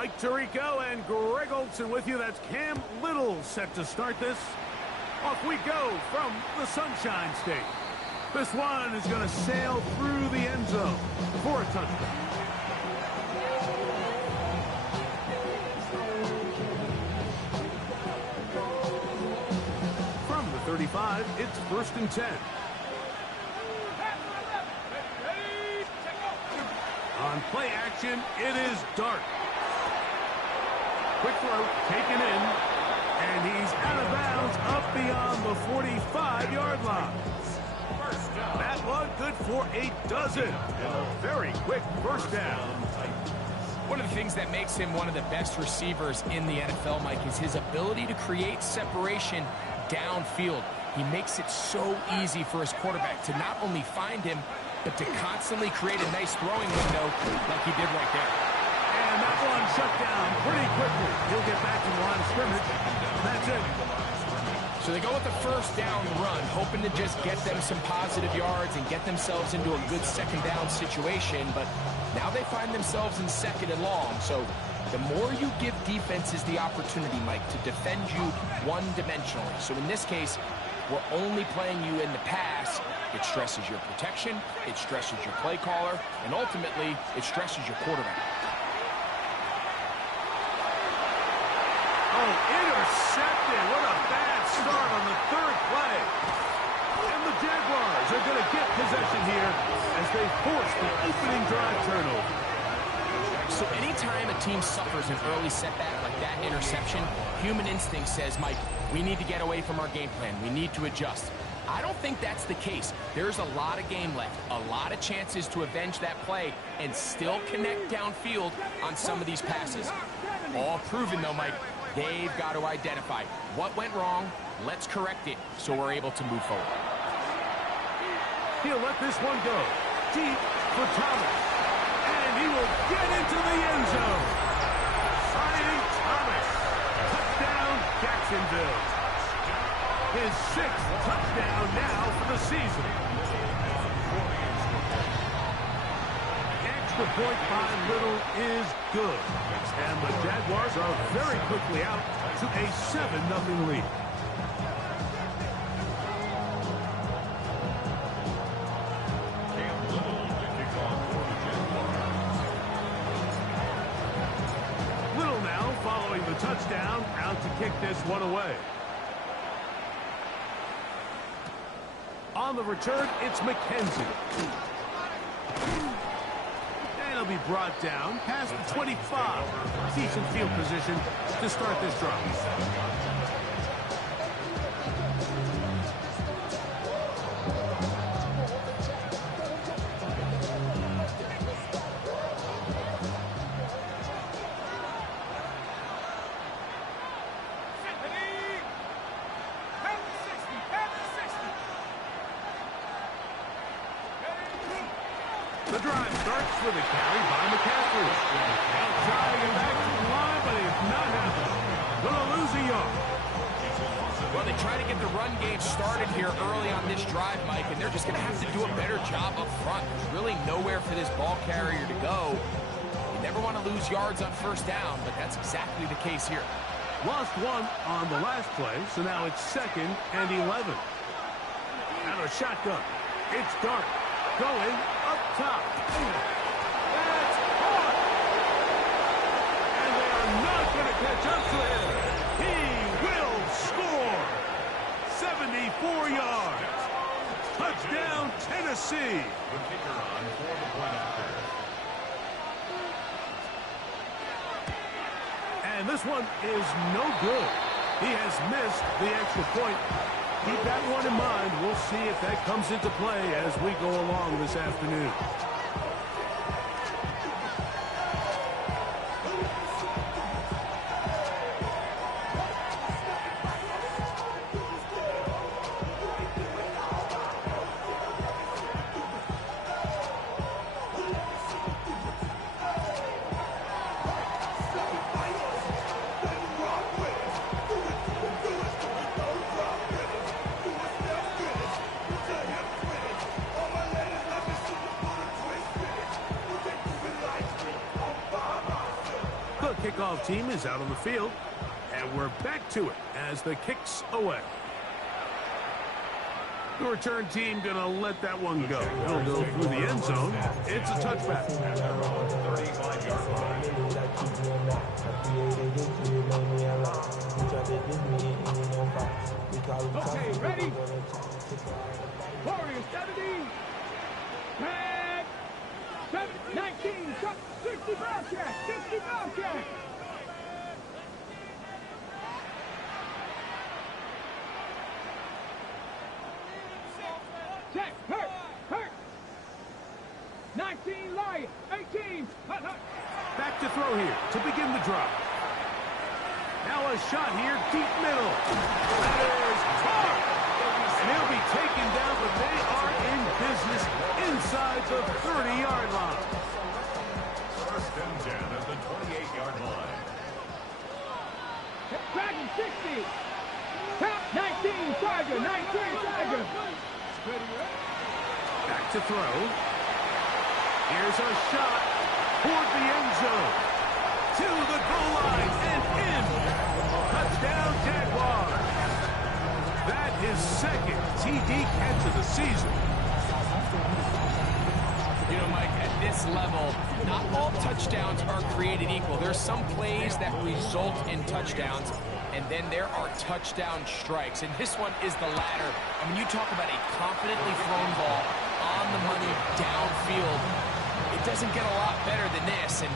Mike Tirico and Greg Olson with you. That's Cam Little set to start this. Off we go from the Sunshine State. This one is going to sail through the end zone for a touchdown. From the 35, it's 1st and 10. On play action, it is Dart. Quick throw, taken in, and he's out of bounds up beyond the 45-yard line. That one good for a dozen. And a very quick first down. One of the things that makes him one of the best receivers in the NFL, Mike, is his ability to create separation downfield. He makes it so easy for his quarterback to not only find him, but to constantly create a nice throwing window like he did right there. And that one shut down pretty quickly. He'll get back to the line of scrimmage. That's it. So they go with the first down run, hoping to just get them some positive yards and get themselves into a good second down situation. But now they find themselves in 2nd and long. So the more you give defenses the opportunity, Mike, to defend you one-dimensionally. So in this case, we're only playing you in the pass. It stresses your protection, it stresses your play caller, and ultimately, it stresses your quarterback. Oh, intercepted. What a bad start on the 3rd play. And the Jaguars are going to get possession here as they force the opening drive turnover. So anytime a team suffers an early setback like that interception, human instinct says, Mike, we need to get away from our game plan. We need to adjust. I don't think that's the case. There's a lot of game left, a lot of chances to avenge that play and still connect downfield on some of these passes. All proven, though, Mike. They've got to identify what went wrong. Let's correct it so we're able to move forward. He'll let this one go. Deep for Thomas. And he will get into the end zone. Signing Thomas. Touchdown, Jacksonville. His 6th touchdown now for the season. Extra point by Little is good. And the Jaguars are very quickly out to a 7-0 lead. Little now following the touchdown, out to kick this one away. On the return, it's McKenzie. And he'll be brought down past the 25. Decent field position to start this drive. The drive starts with a carry by McCaffrey. Out trying him back to the line, but it's not happening. Gonna lose a yard. Well, they try to get the run game started here early on this drive, Mike, and they're just going to have to do a better job up front. There's really nowhere for this ball carrier to go. You never want to lose yards on first down, but that's exactly the case here. Lost one on the last play, so now it's 2nd and 11. Out of shotgun. It's Dart. Going up top. That's caught. And they are not going to catch up to him. He will score. 74 yards. Touchdown, Tennessee. The kicker on for the point after. And this one is no good. He has missed the extra point. Keep that one in mind. We'll see if that comes into play as we go along this afternoon. The kickoff team is out on the field, and we're back to it as the kick's away. The return team going to let that one go. It'll go through the end zone. It's a touchback. Okay, ready? Warriors, 70. Tag. 19. 60 Bobcat. 60 Bobcat. Check. Hurt. 19 Lion. 18. Hut. Back to throw here to begin the drive. Now a shot here, deep middle. That is caught. And he'll be taken down, but they are in business inside the 30-yard line. First and 10 at the 28-yard line. Dragon 60. Top 19 Tiger. 19 Tiger. Back to throw. Here's a shot toward the end zone. To the goal line and in. Touchdown, Jaguars. That is second TD catch of the season. You know, Mike, at this level, not all touchdowns are created equal. There's some plays that result in touchdowns, and then there are touchdown strikes. And this one is the latter. I mean, you talk about a confidently thrown ball on the money downfield. It doesn't get a lot better than this, and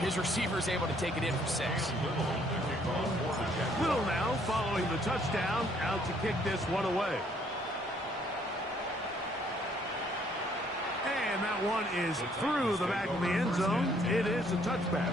his receiver's able to take it in for 6. Little now following the touchdown, out to kick this one away. And that one is through the back of the end zone. It is a touchback.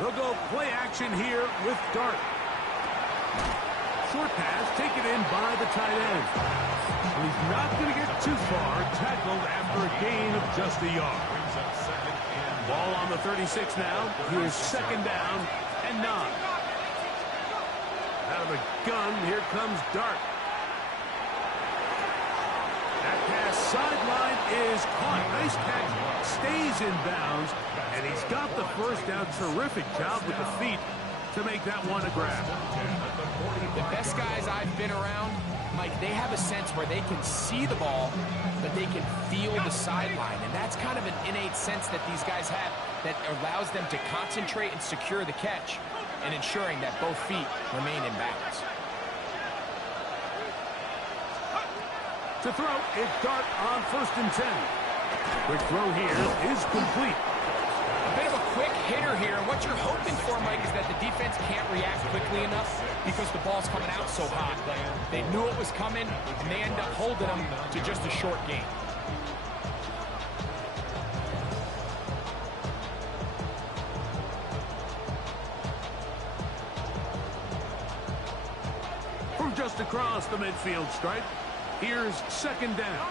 They'll go play action here with Dart. Short pass taken in by the tight end. He's not going to get too far, tackled after a gain of just a yard. Ball on the 36 now. Here's second down and 9. Out of the gun, here comes Dart. That pass sideline is caught. Nice catch. Stays in bounds. And he's got the first down. Terrific job with the feet to make that one a grab. The best guys I've been around, Mike, they have a sense where they can see the ball, but they can feel the sideline. And that's kind of an innate sense that these guys have that allows them to concentrate and secure the catch and ensuring that both feet remain in bounds. To throw, it's Dart on 1st and 10. Quick throw here is complete. A bit of a quick hitter here, and what you're hoping for, Mike, is that the defense can't react quickly enough because the ball's coming out so hot. They knew it was coming, and they end up holding them to just a short gain. From just across the midfield stripe, here's second down.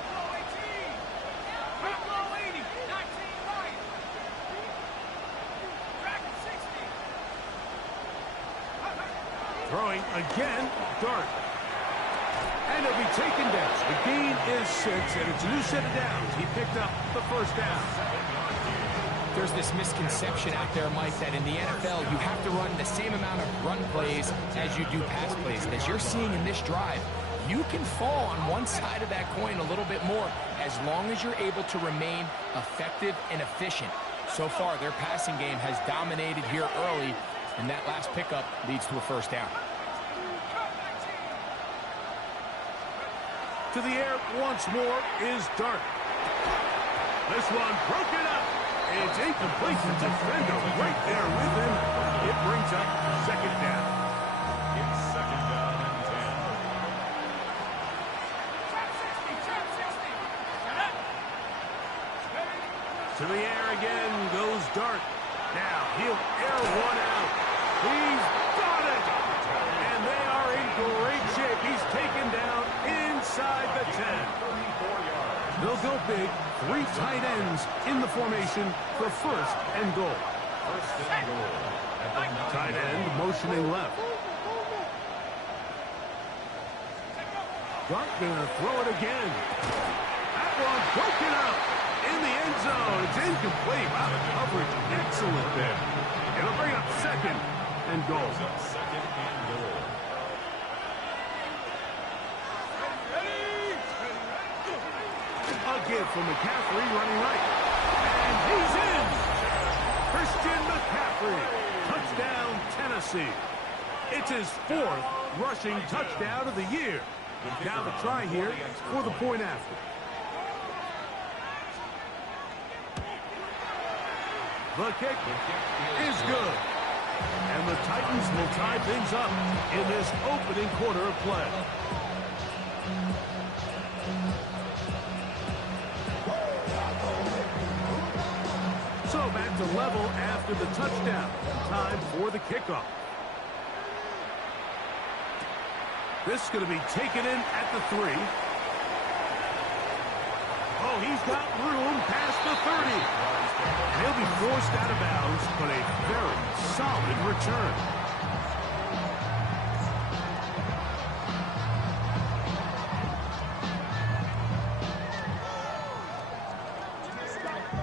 Throwing again, Dart. And it'll be taken down. The gain is 6, and it's a new set of downs. He picked up the first down. There's this misconception out there, Mike, that in the NFL, you have to run the same amount of run plays as you do pass plays. And as you're seeing in this drive, you can fall on one side of that coin a little bit more as long as you're able to remain effective and efficient. So far, their passing game has dominated here early, and that last pickup leads to a first down. To the air once more is Dart. This one broken up. It's incomplete. The defender right there with him. It brings up second down. It's second down and 10. To the air again goes Dart. Now he'll air one out. He's got it. And they are in great shape. He's taken down big, 3 tight ends in the formation for first and goal. First and goal. At the 9. Tight end motioning left. Dart gonna throw it again. That one broken up in the end zone. It's incomplete. Wow, the coverage excellent there. It'll bring up second and goal. Second and goal. A give from McCaffrey running right. And he's in. Christian McCaffrey. Touchdown, Tennessee. It's his 4th rushing touchdown of the year. Now the try here for the point after. The kick is good. And the Titans will tie things up in this opening quarter of play. So back to level after the touchdown. Time for the kickoff. This is going to be taken in at the 3. Oh, he's got room past the 30. And he'll be forced out of bounds, but a very solid return.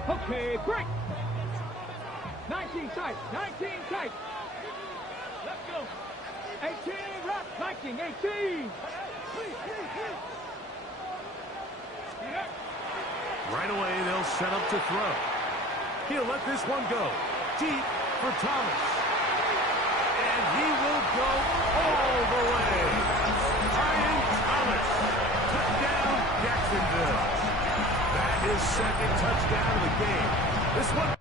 Okay, break. 19 tight. 19 tight. Let's go. 18 left. 19. 18. Right away, they'll set up to throw. He'll let this one go. Deep for Thomas. And he will go all the way. Brian Thomas. Touchdown, Jacksonville. That is second touchdown of the game. This one.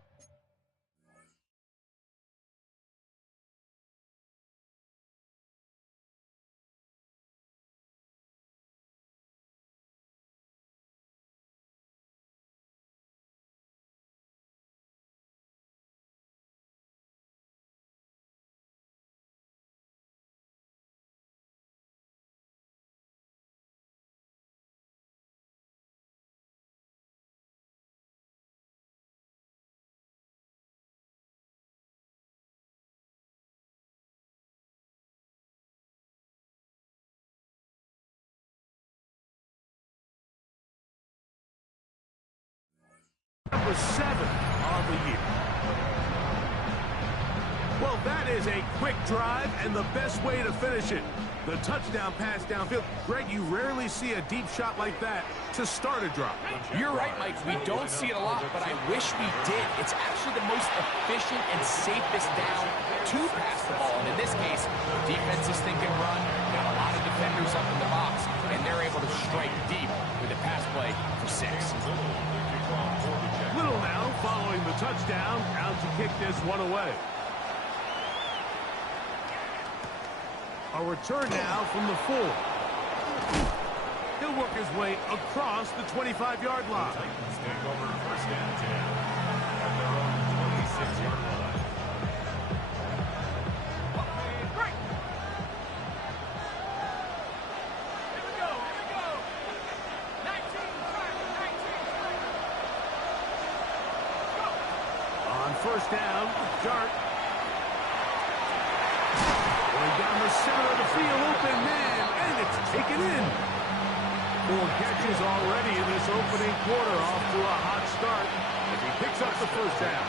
Number 7 on the year. Well, that is a quick drive and the best way to finish it. The touchdown pass downfield. Greg, you rarely see a deep shot like that to start a drive. You're right, Mike. We don't see it a lot, but I wish we did. It's actually the most efficient and safest down to pass the ball. And in this case, defense is thinking run. Got a lot of defenders up in the box, and they're able to strike deep with a pass play for 6. Little now following the touchdown. Out to kick this one away. A return now from the 4. He'll work his way across the 25-yard line. Titans take over first and 10 at their own 26-yard line. Here we go. 19. On first down, Dart. Going down the center of the field, open man, and it's taken in. 4 catches already in this opening quarter, off to a hot start as he picks up the first down.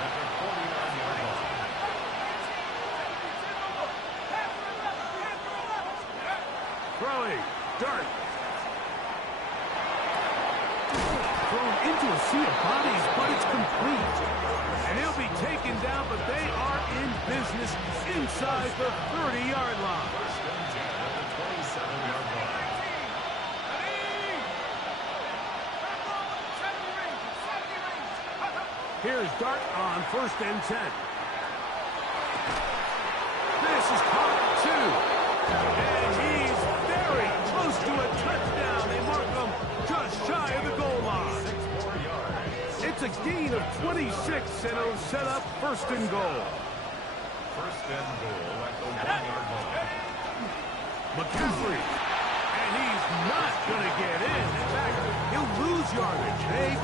Throwing, Dart. Thrown into a sea of bodies, but it's complete. And he'll be taken down, but they are in business inside the 30-yard line. First and 10 at the 27-yard line. Here's Dart on first and 10. This is caught 2. And he's very close to a touchdown. They mark him just shy of the goal line. 6 more yards. It's a gain of 26, and it'll set up first and goal. First and goal at the 1-yard line. McCaffrey. And he's not going to get in. In fact, he'll lose yardage. They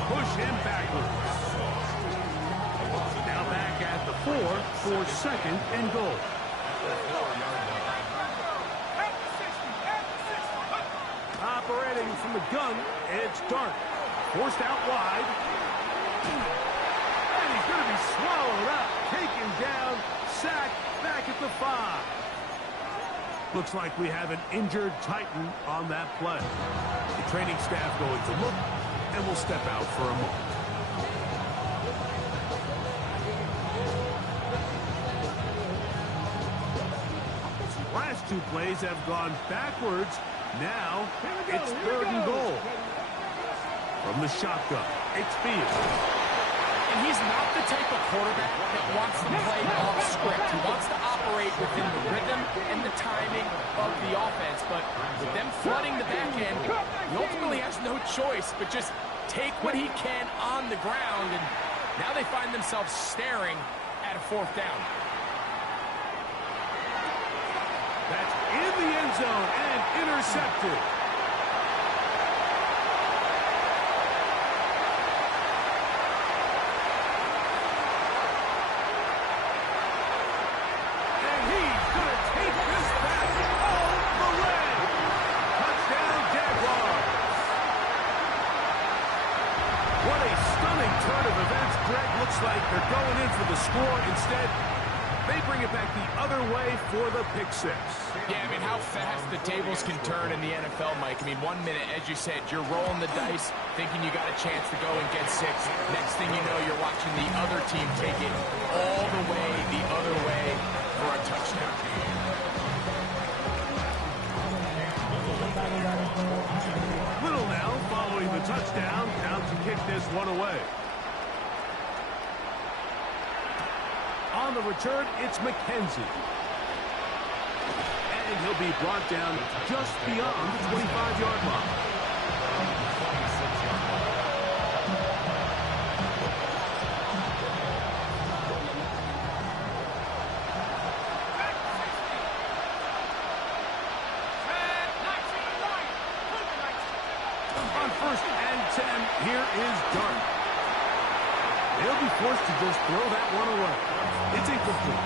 Now back at the 4 for second and goal. Operating from the gun, it's Dart. Forced out wide. And he's going to be swallowed up, taken down, sacked, back at the 5. Looks like we have an injured Titan on that play. The training staff going to look, and we'll step out for a moment. Last 2 plays have gone backwards. Now it's third and goal. From the shotgun, it's Fields. And he's not the type of quarterback that wants to play off script. He wants to operate within the rhythm and the timing of the offense. But with them flooding the back end, he ultimately has no choice but just take what he can on the ground. And now they find themselves staring at a 4th down. That's in the end zone and intercepted. And he's going to take this back all the way. Touchdown, Jaguars. What a stunning turn of events. Greg, looks like they're going in for the score. Instead, they bring it back the other way for the pick 6. Yeah, I mean, how fast the tables can turn in the NFL, Mike. I mean, 1 minute, as you said, you're rolling the dice, thinking you got a chance to go and get 6. Next thing you know, you're watching the other team take it all the way the other way for a touchdown. Little now following the touchdown, down to kick this one away. On the return, it's McKenzie. And he'll be brought down just beyond the 25-yard line. On 1st and 10, here is Dart. He'll be forced to just throw that one away. It's incomplete.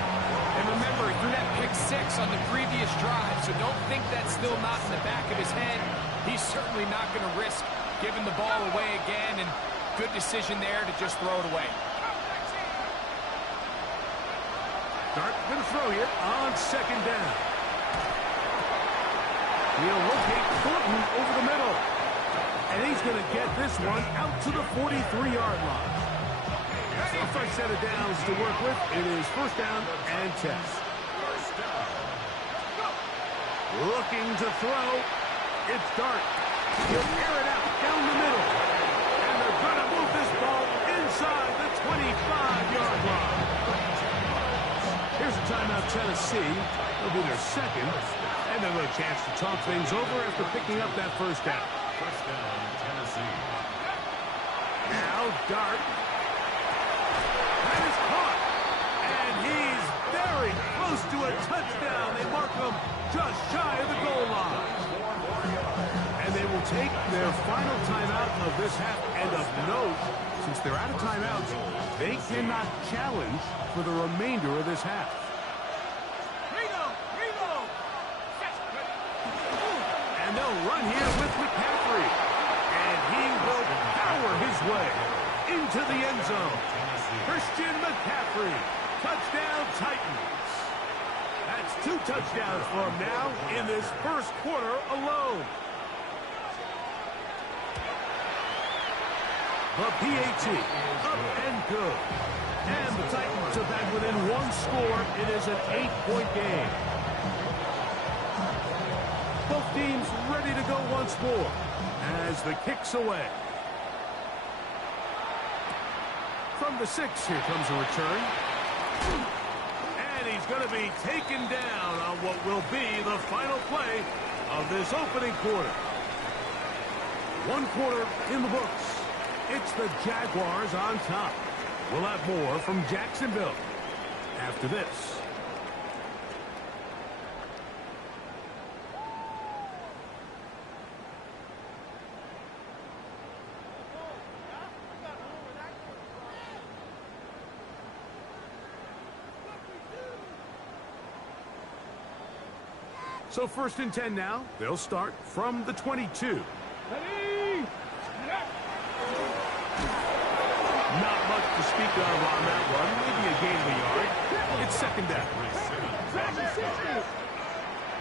And remember, he threw that pick 6 on the previous drive, so don't think that's still not in the back of his head. He's certainly not going to risk giving the ball away again, and good decision there to just throw it away. Dart going to throw here on 2nd down. He'll locate Thornton over the middle. And he's going to get this one out to the 43-yard line. So a fresh set of downs to work with. It is 1st down and 10. Looking to throw. It's Dart. He'll air it out down the middle. And they're going to move this ball inside the 25-yard line. Here's a timeout, Tennessee. It'll be their 2nd. And they'll have a chance to talk things over after picking up that 1st down. 1st down, Tennessee. Now Dart. That is caught. And he's very close to a touchdown. They mark him just shy of the goal line. And they will take their final timeout of this half. And of note, since they're out of timeouts, they cannot challenge for the remainder of this half. And they'll run here with McCaffrey. And he will power his way into the end zone. Christian McCaffrey, touchdown Titans. That's 2 touchdowns for him now in this 1st quarter alone. The PAT, up and good. And the Titans are back within 1 score. It is an 8-point game. Both teams ready to go once more as the kick's away. From the 6, here comes a return. And he's going to be taken down on what will be the final play of this opening quarter. 1 quarter in the books. It's the Jaguars on top. We'll have more from Jacksonville after this. So 1st and 10 now. They'll start from the 22. Ready? Not much to speak of on that one. Maybe a gain of a yard. It's 2nd down.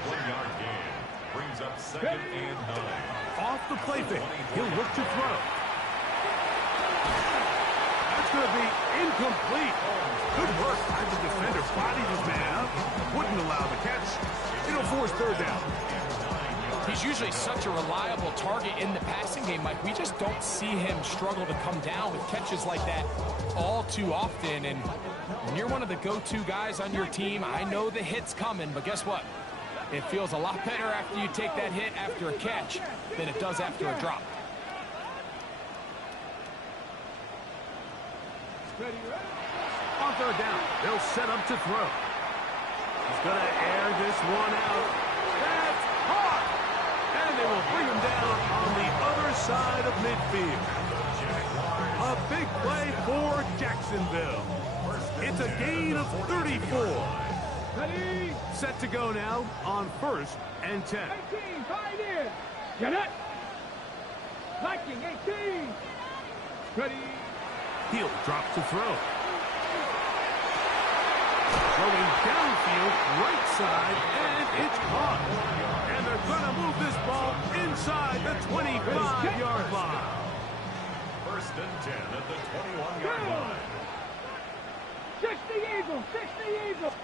1-yard gain. Brings up 2nd and 9. Off the play fake. He'll look to throw. That's going to be incomplete. Good work by the defender. Bodied his man up. Wouldn't allow the catch. It'll force 3rd down. He's usually such a reliable target in the passing game, Mike. We just don't see him struggle to come down with catches like that all too often. And when you're one of the go-to guys on your team, I know the hit's coming, but guess what? It feels a lot better after you take that hit after a catch than it does after a drop. On 3rd down, they'll set up to throw. He's going to air this one out. That's caught! And they will bring him down on the other side of midfield. A big play for Jacksonville. It's a gain of 34. Ready? Set to go now on 1st and 10. 18, 5 in. Get it. Viking 18. Ready? He'll drop to throw. Throwing downfield, right side, and it's caught. And they're going to move this ball inside the 25-yard line. 1st and 10 at the 21-yard line. 60 Eagles, 60 Eagles.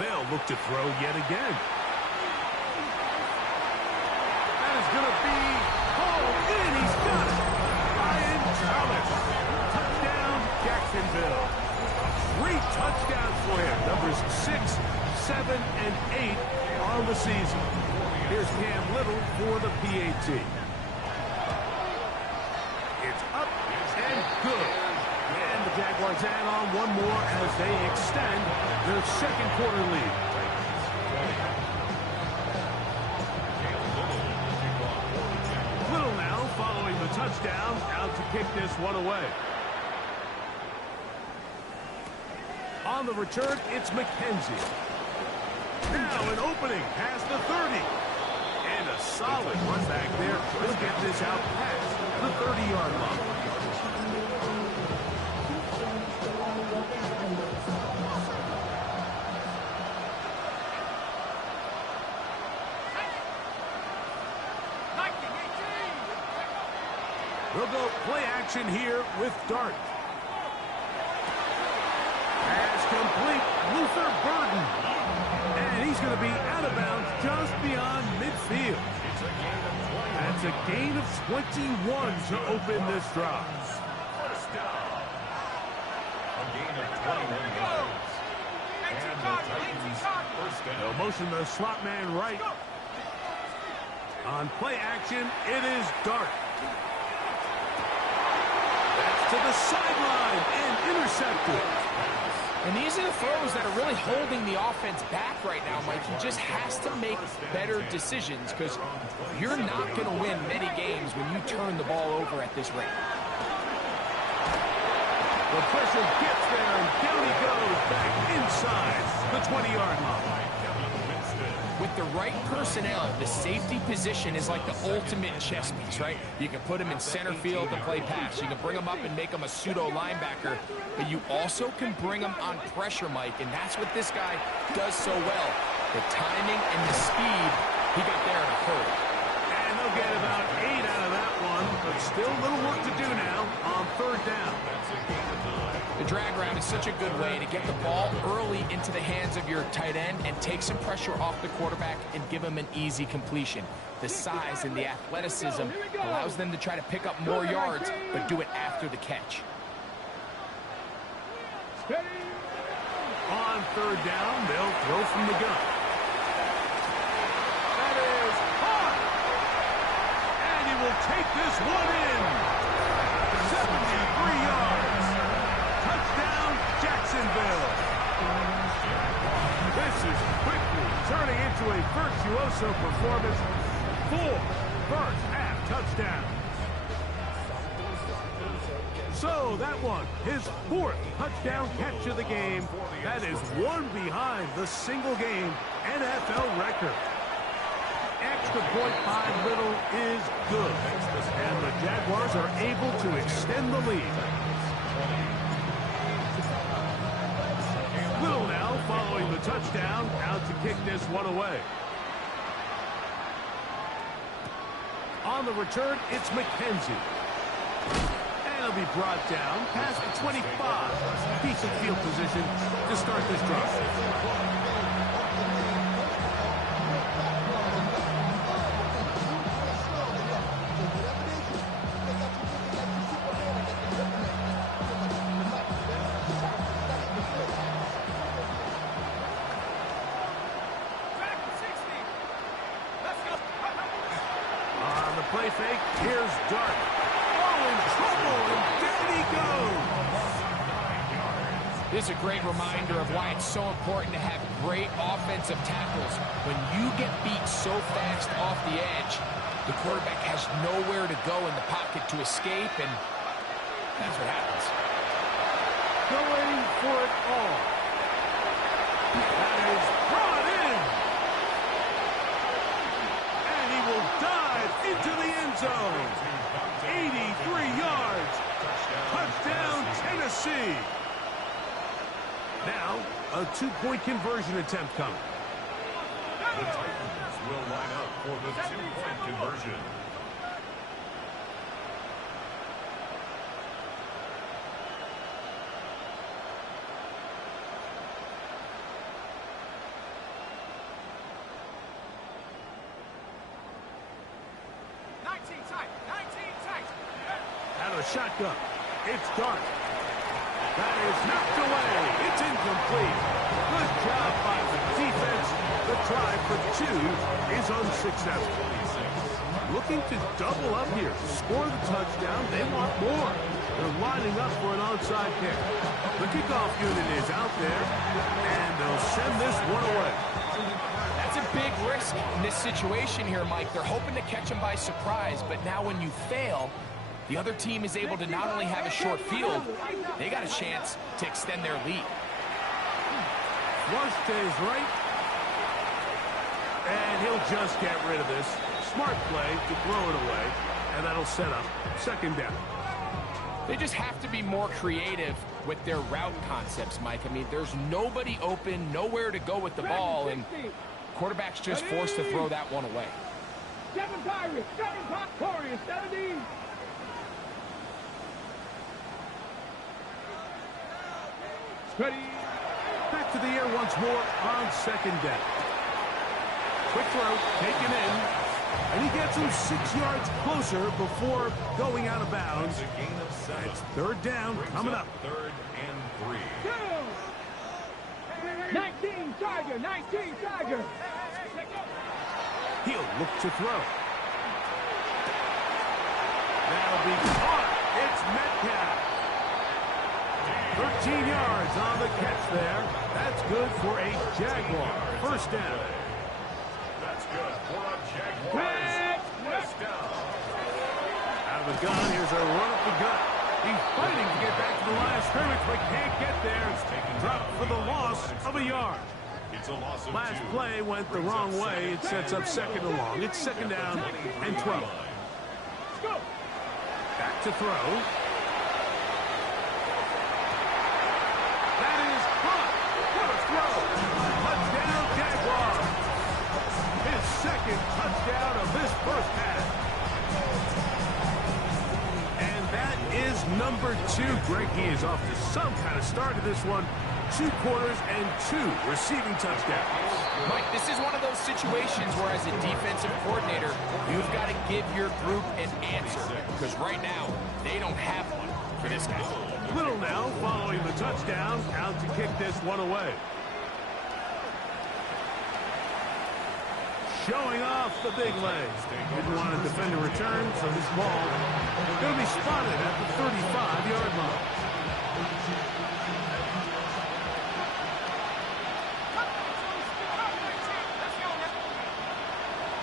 They'll look to throw yet again. That is going to be hauled in. He's got it. Ryan Thomas. Touchdown, Jacksonville. 3 touchdowns for him. Numbers 6, 7, and 8 on the season. Here's Cam Little for the PAT. It's up and good. And the Jaguars add on one more as they extend their 2nd quarter lead. Little now following the touchdown, out to kick this one away. On the return, it's McKenzie. Now an opening past the 30. And a solid run back there. He'll get this out past the 30-yard line. They'll go play action here with Dart. Pass complete, Luther Burden. And he's going to be out of bounds just beyond midfield. That's a gain of 21 to open this drive. 1st down. A gain of 21 yards. And the Titans 1st down. They'll motion the slot man right. On play action, it is Dart. That's to the sideline and intercepted. And these are the throws that are really holding the offense back right now, Mike. He just has to make better decisions because you're not going to win many games when you turn the ball over at this rate. The pressure gets there, and down he goes back inside the 20-yard line. With the right personnel, the safety position is like the ultimate chess piece, right? You can put him in center field to play pass. You can bring him up and make him a pseudo linebacker, but you also can bring him on pressure, Mike, and that's what this guy does so well. The timing and the speed, he got there in a hurry. And they'll get about 8 out of that one, but still a little work to do now on 3rd down. The drag route is such a good way to get the ball early into the hands of your tight end and take some pressure off the quarterback and give him an easy completion. The size and the athleticism allows them to try to pick up more yards, but do it after the catch. On 3rd down, they'll throw from the gun. That is hot! And he will take this one in. 73 yards. Touchdown, Jacksonville. This is quickly turning into a virtuoso performance. 4 first-half touchdowns. So that one, his 4th touchdown catch of the game. That is one behind the single-game NFL record. extra point by Little is good. And the Jaguars are able to extend the lead. Little now following the touchdown, out to kick this one away. On the return, it's McKenzie. And he'll be brought down past the 25. Decent field position to start this drive. Play fake. Here's Dart. Oh, in trouble, and down he goes. This is a great reminder of why it's so important to have great offensive tackles. When you get beat so fast off the edge, the quarterback has nowhere to go in the pocket to escape, and that's what happens. Going for it all. That is brought in. And he will dive into the end zone. 83 yards. Touchdown, Tennessee. Now, a two-point conversion attempt coming. The Titans will line up for the two-point conversion. Out of the shotgun. It's Dart. That is knocked away. It's incomplete. Good job by the defense. The try for two is unsuccessful. Looking to double up here. Score the touchdown. They want more. They're lining up for an onside kick. The kickoff unit is out there, and they'll send this one away. That's a big risk in this situation here, Mike. They're hoping to catch him by surprise, but now when you fail, the other team is able to not only have a short field, they got a chance to extend their lead. Flush to his right. And he'll just get rid of this. Smart play to throw it away. And that'll set up second down. They just have to be more creative with their route concepts, Mike. I mean, there's nobody open, nowhere to go with the ball, and quarterback's just forced to throw that one away. 7 Pirates, 7 Warriors, 17. Ready. Back to the air once more on second down. Quick throw, taken in. And he gets him 6 yards closer before going out of bounds. It's third down coming up. Third and 3. 19 Tiger, 19 Tiger. He'll look to throw. That'll be caught. It's Metcalf. 13 yards on the catch there. That's good for a Jaguar. First down. That's good for a Jaguars. First down. Out of the gun, here's a run up the gut. He's fighting to get back to the line of scrimmage, but can't get there. Dropped for the loss of a yard. It's a loss of Last 2. play went the wrong way. It sets up second and long. It's second down and 12. Back to throw. That is caught. What a throw. Touchdown, Jaguars. His second touchdown of this first half. And that is number 2. Greg, he is off to some kind of start to this one. 2 quarters and 2 receiving touchdowns. Mike, this is one of those situations where as a defensive coordinator, you've got to give your group an answer. Because right now, they don't have one for this guy. Little now following the touchdown, out to kick this one away. Showing off the big legs. Didn't want to defend a return, so this ball going to be spotted at the 35-yard line.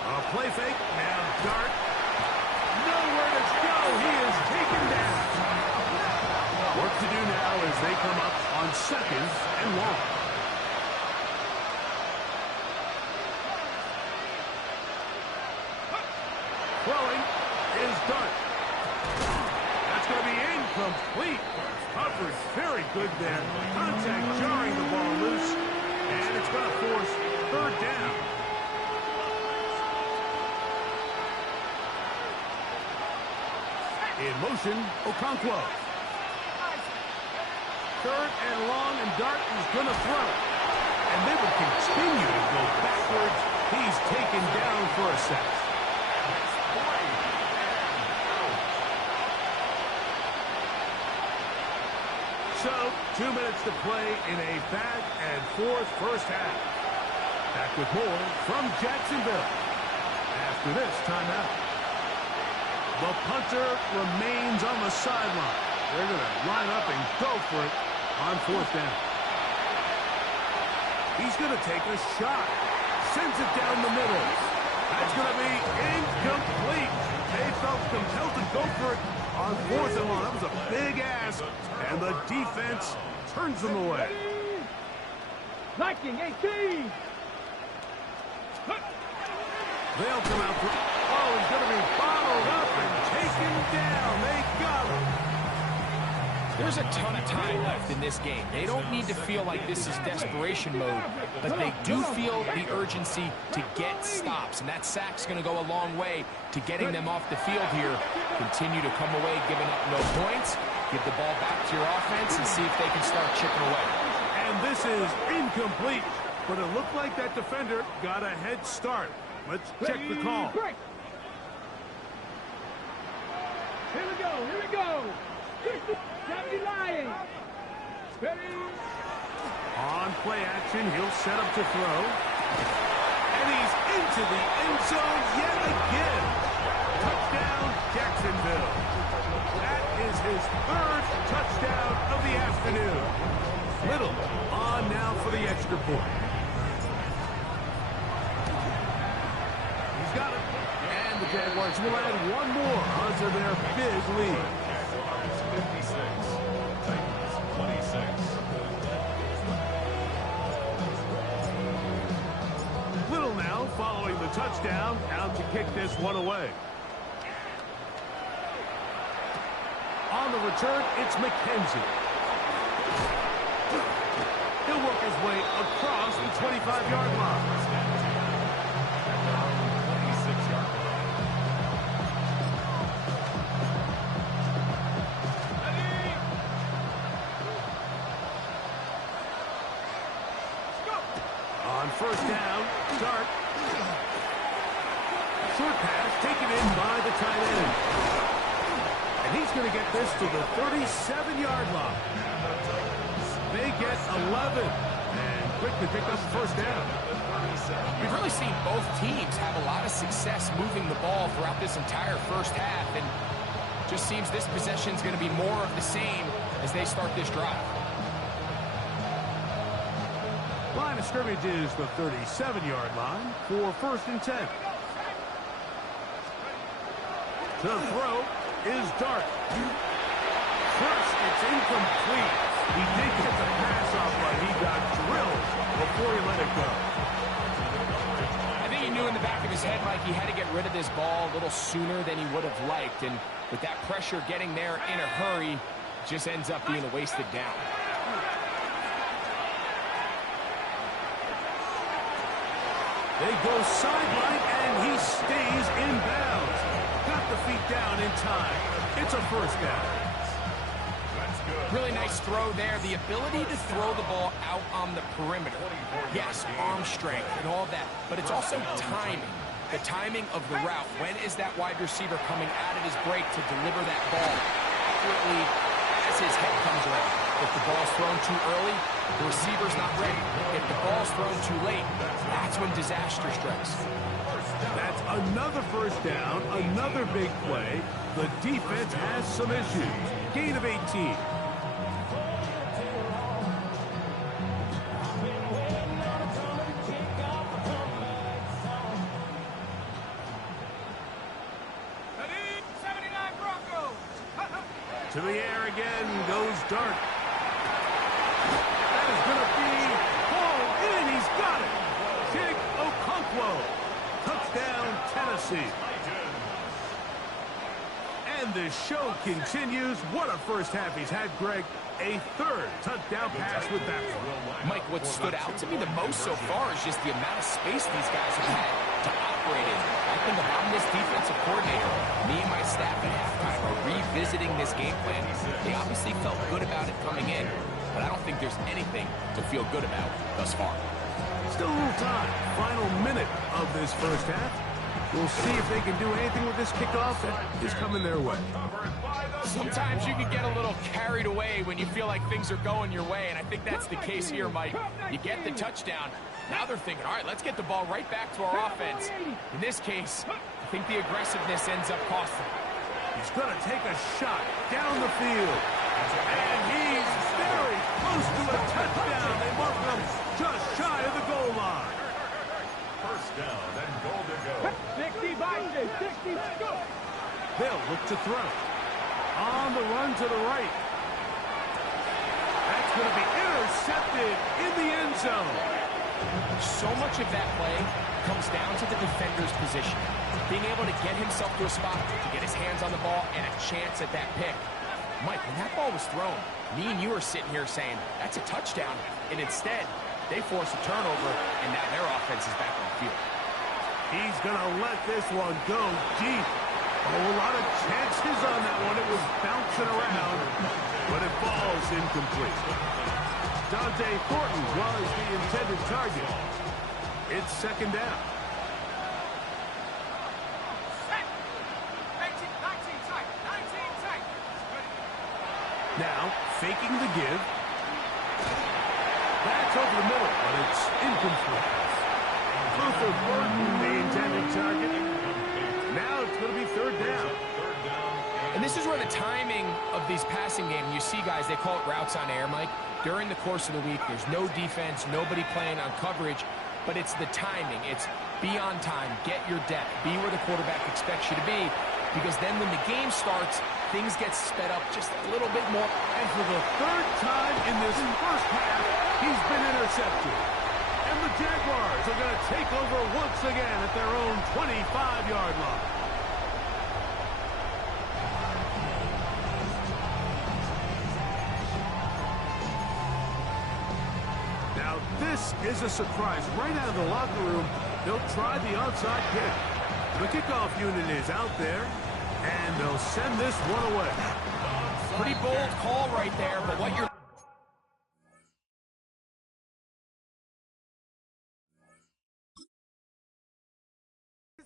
A play fake, now Dart. Nowhere to go, he is taken down. Work to do now as they come up on second and long. Dart. That's going to be incomplete. Coverage very good there. Contact jarring the ball loose. And it's going to force third down. In motion, Okonkwo. Third and long, and Dart is going to throw. And they would continue to go backwards. He's taken down for a sack. So, 2 minutes to play in a back-and-forth first half. Back with more from Jacksonville. After this timeout. The punter remains on the sideline. They're going to line up and go for it on fourth down. He's going to take a shot. Sends it down the middle. That's going to be incomplete. They felt compelled to go for it on fourth and long. That was a big ask. And the defense turns them away. Liking 18. They'll come out for... Oh, he's going to be bottled up and taken down. They got him. There's a ton of time left in this game. They don't need to feel like this is desperation mode, but they do feel the urgency to get stops, and that sack's going to go a long way to getting them off the field here. Continue to come away giving up no points. Give the ball back to your offense and see if they can start chipping away. And this is incomplete, but it looked like that defender got a head start. Let's check the call. Break. Here we go, here we go. Johnny Lyons. Ready. On play action, he'll set up to throw. And he's into the end zone yet again. Touchdown, Jacksonville. That is his third touchdown of the afternoon. Little on now for the extra point. He's got it. And the Jaguars will add one more onto their big lead. 56. Titans 26. Little now following the touchdown, out to kick this one away. On the return, it's McKenzie. He'll work his way across the 25-yard line. On first down, Dart. Short pass taken in by the tight end. And he's going to get this to the 37-yard line. They get 11. And quick to pick up the first down. We've really seen both teams have a lot of success moving the ball throughout this entire first half. And just seems this possession is going to be more of the same as they start this drive. Line of scrimmage is the 37-yard line for first and 10. The throw is Dart. First, it's incomplete. He did get the pass off, but he got drilled before he let it go. I think he knew in the back of his head, Mike, he had to get rid of this ball a little sooner than he would have liked. And with that pressure getting there in a hurry, it just ends up being a wasted down. They go sideline, and he stays in bounds. Got the feet down in time. It's a first down. Really nice throw there. The ability to throw the ball out on the perimeter. Yes, arm strength and all that, but it's also timing. The timing of the route. When is that wide receiver coming out of his break to deliver that ball accurately as his head comes around? If the ball's thrown too early, the receiver's not ready. If the ball's thrown too late, that's when disaster strikes. That's another first down, another big play. The defense has some issues. Gain of 18. To the air again goes Dart. That is going to be hauled in. He's got it. Kick Okonkwo. Touchdown, Tennessee. the show continues. What a first half he's had, Greg. A third touchdown pass with that one. Mike, what stood out to me the most so far is just the amount of space these guys have had to operate in. I think if I'm this defensive coordinator, me and my staff at halftime are revisiting this game plan. They obviously felt good about it coming in, but I don't think there's anything to feel good about thus far. Still a little time. Final minute of this first half. We'll see if they can do anything with this kickoff that is coming their way. Sometimes you can get a little carried away when you feel like things are going your way, and I think that's the case here, Mike. You get the touchdown. Now they're thinking, all right, let's get the ball right back to our offense. In this case, I think the aggressiveness ends up costing. He's going to take a shot down the field. And he's very close to a touchdown. They mark him just shy of the goal line. First down and goal to go. 60 boxes, 60, go. They'll look to throw. On the run to the right. That's going to be intercepted in the end zone. So much of that play comes down to the defender's position. Being able to get himself to a spot, to get his hands on the ball, and a chance at that pick. Mike, when that ball was thrown, me and you are sitting here saying, that's a touchdown. And instead, they force a turnover, and now their offense is back on the field. He's going to let this one go deep. Oh, a lot of chances on that one. It was bouncing around, but it falls incomplete. Dante Thornton was the intended target. It's second down. Now, faking the give. That's over the middle, but it's incomplete. Luther Burton, the intended target. Now it's going to be third down. And this is where the timing of these passing games, you see guys, they call it routes on air, Mike. During the course of the week, there's no defense, nobody playing on coverage, but it's the timing. It's be on time, get your depth, be where the quarterback expects you to be, because then when the game starts, things get sped up just a little bit more. And for the third time in this first half, he's been intercepted. And the Jaguars are going to take over once again at their own 25-yard line. Now, this is a surprise. Right out of the locker room, they'll try the onside kick. The kickoff unit is out there, and they'll send this one away. Pretty bold call right there, but what you're...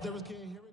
Can't hear it.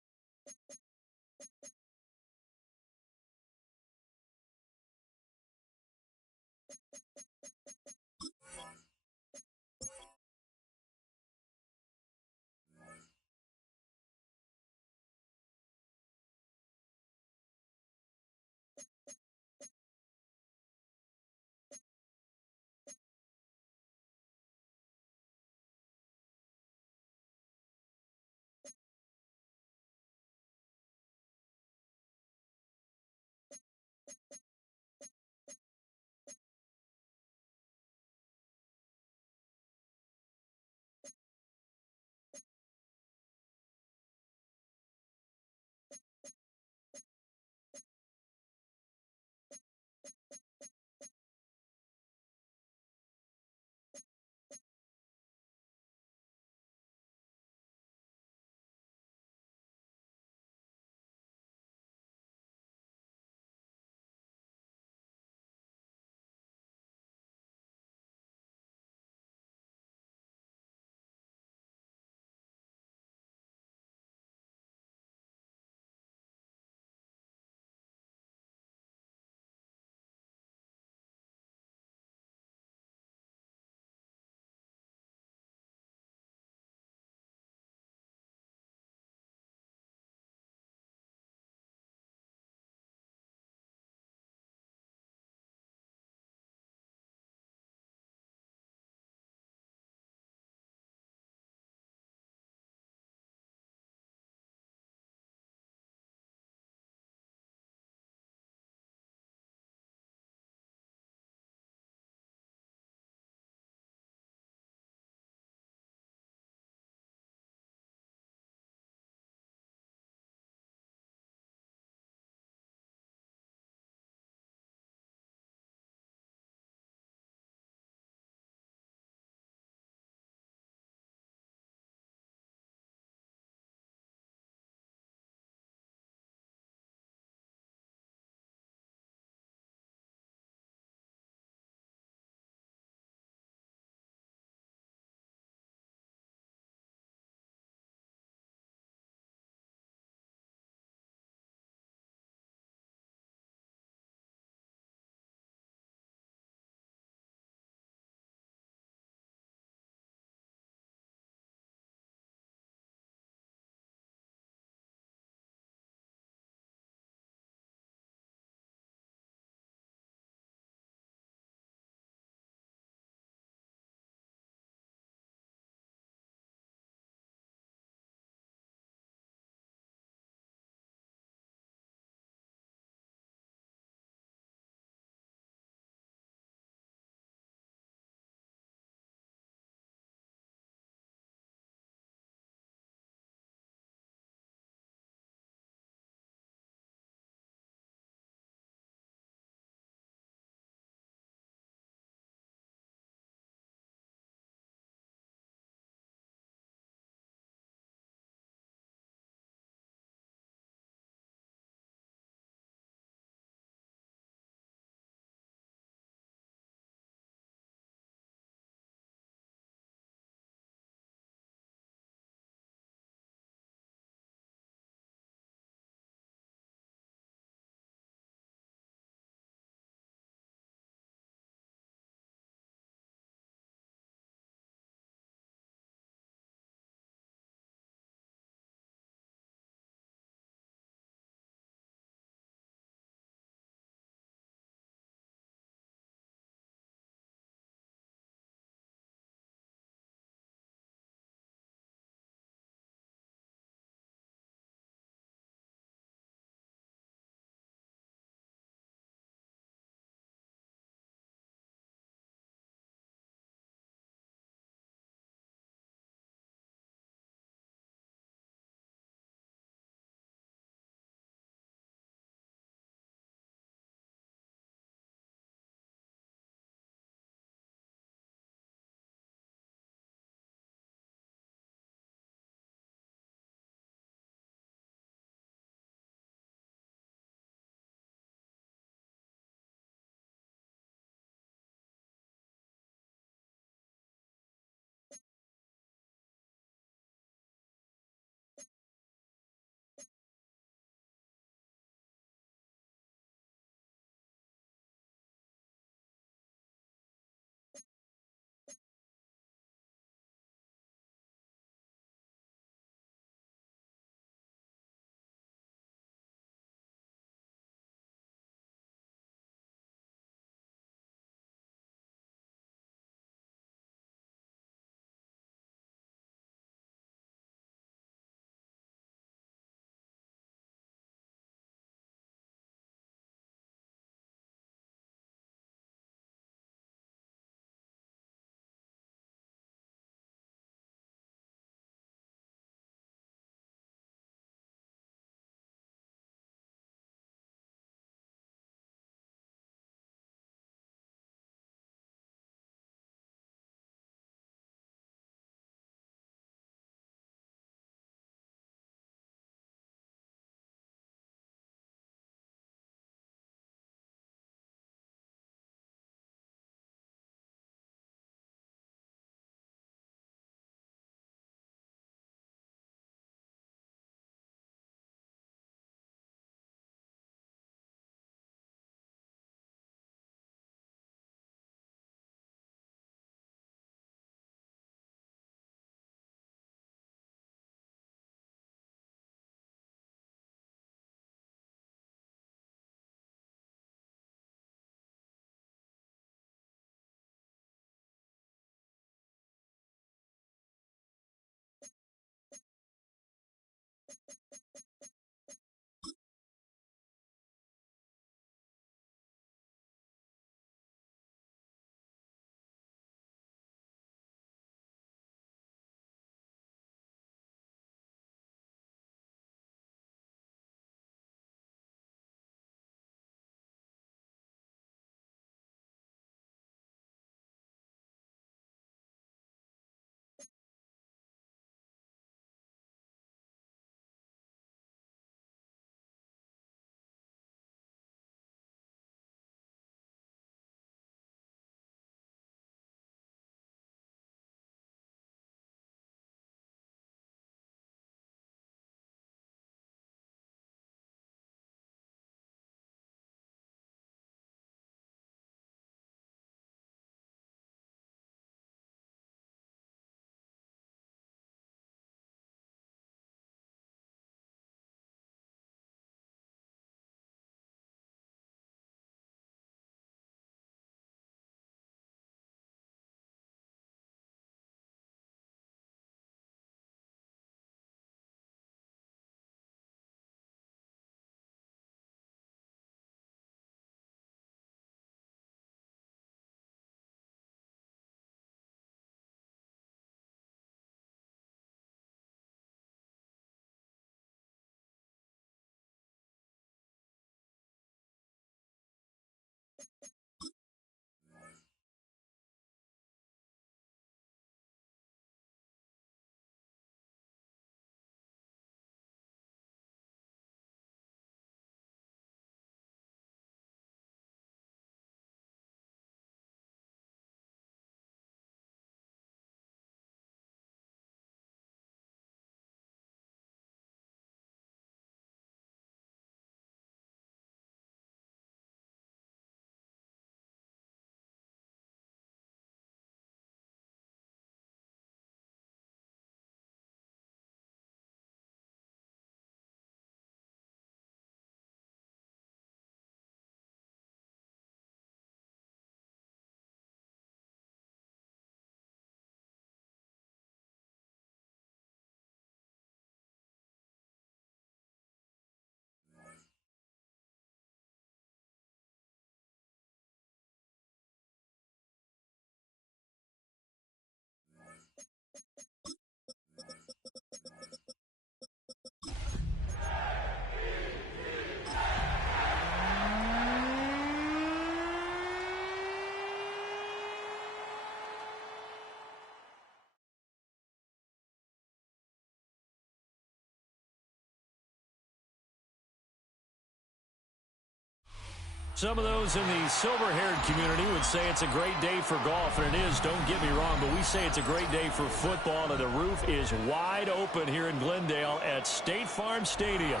Some of those in the silver-haired community would say it's a great day for golf, and it is, don't get me wrong, but we say it's a great day for football, and the roof is wide open here in Glendale at State Farm Stadium.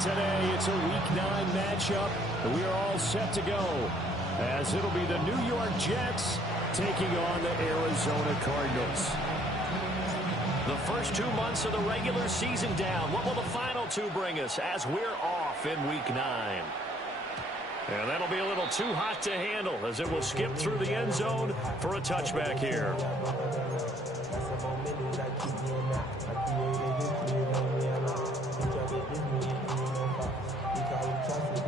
Today, it's a Week 9 matchup, and we are all set to go, as it'll be the New York Jets taking on the Arizona Cardinals. The first 2 months of the regular season down. What will the final 2 bring us as we're off in Week 9? And that'll be a little too hot to handle as it will skip through the end zone for a touchback here.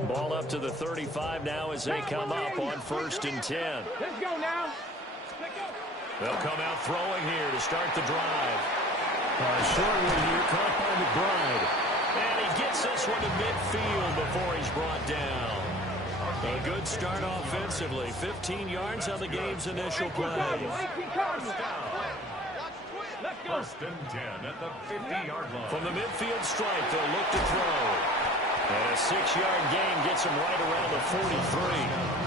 Ball up to the 35 now as they come up on 1st and 10. Let's go now. They'll come out throwing here to start the drive. Short one here, caught by McBride. And he gets this one to midfield before he's brought down. A good start offensively. 15 yards on the game's initial play. First and 10 at the 50-yard line. From the midfield stripe, they'll look to throw. And a 6-yard gain gets him right around the 43.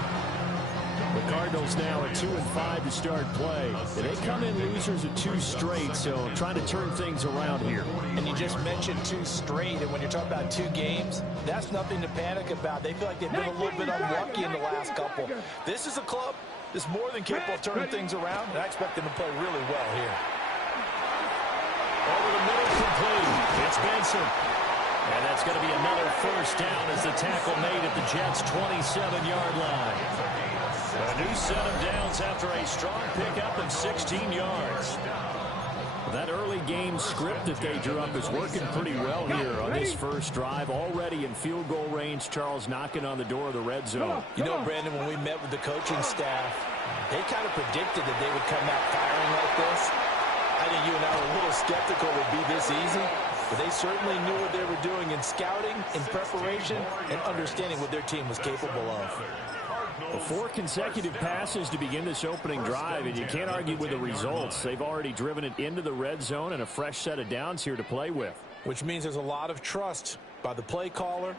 The Cardinals now at 2-5 to start play. And they come in losers of 2 straight, so trying to turn things around here. And you just mentioned 2 straight, and when you're talking about 2 games, that's nothing to panic about. They feel like they've been a little bit unlucky in the last couple. This is a club that's more than capable of turning things around, and I expect them to play really well here. Over the middle, complete. It's Benson. And that's going to be another first down as the tackle made at the Jets' 27-yard line. A new set of downs after a strong pickup of 16 yards. That early game script that they drew up is working pretty well here on this first drive. Already in field goal range, Charles knocking on the door of the red zone. You know, Brandon, when we met with the coaching staff, they kind of predicted that they would come out firing like this. I think you and I were a little skeptical it would be this easy, but they certainly knew what they were doing in scouting, in preparation, and understanding what their team was capable of. 4 consecutive passes to begin this opening drive, and you can't argue with the results. They've already driven it into the red zone and a fresh set of downs here to play with. Which means there's a lot of trust by the play caller,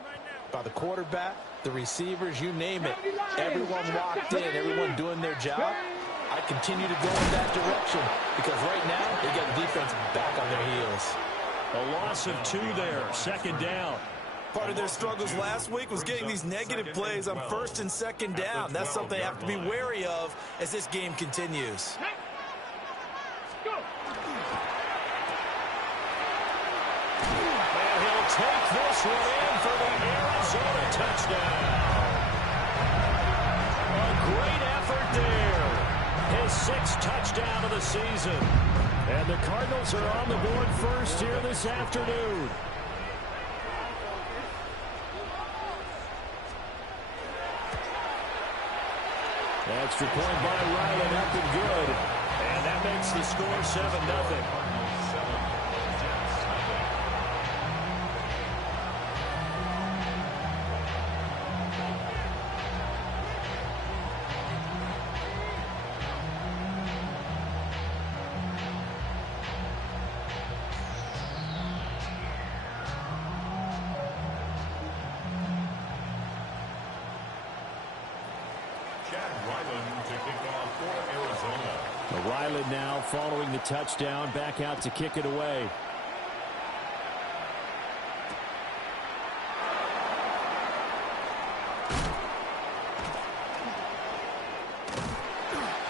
by the quarterback, the receivers, you name it. Everyone locked in, everyone doing their job. I continue to go in that direction because right now they got the defense back on their heels. A loss of 2 there, 2nd down. Part of their struggles last week was getting these negative plays on 1st and 2nd down. That's something they have to be wary of as this game continues. And he'll take this one in for the Arizona touchdown. A great effort there. His 6th touchdown of the season. And the Cardinals are on the board first here this afternoon. Extra point by Ryland, up and good. And that makes the score 7-0. Ryland now following the touchdown, back out to kick it away.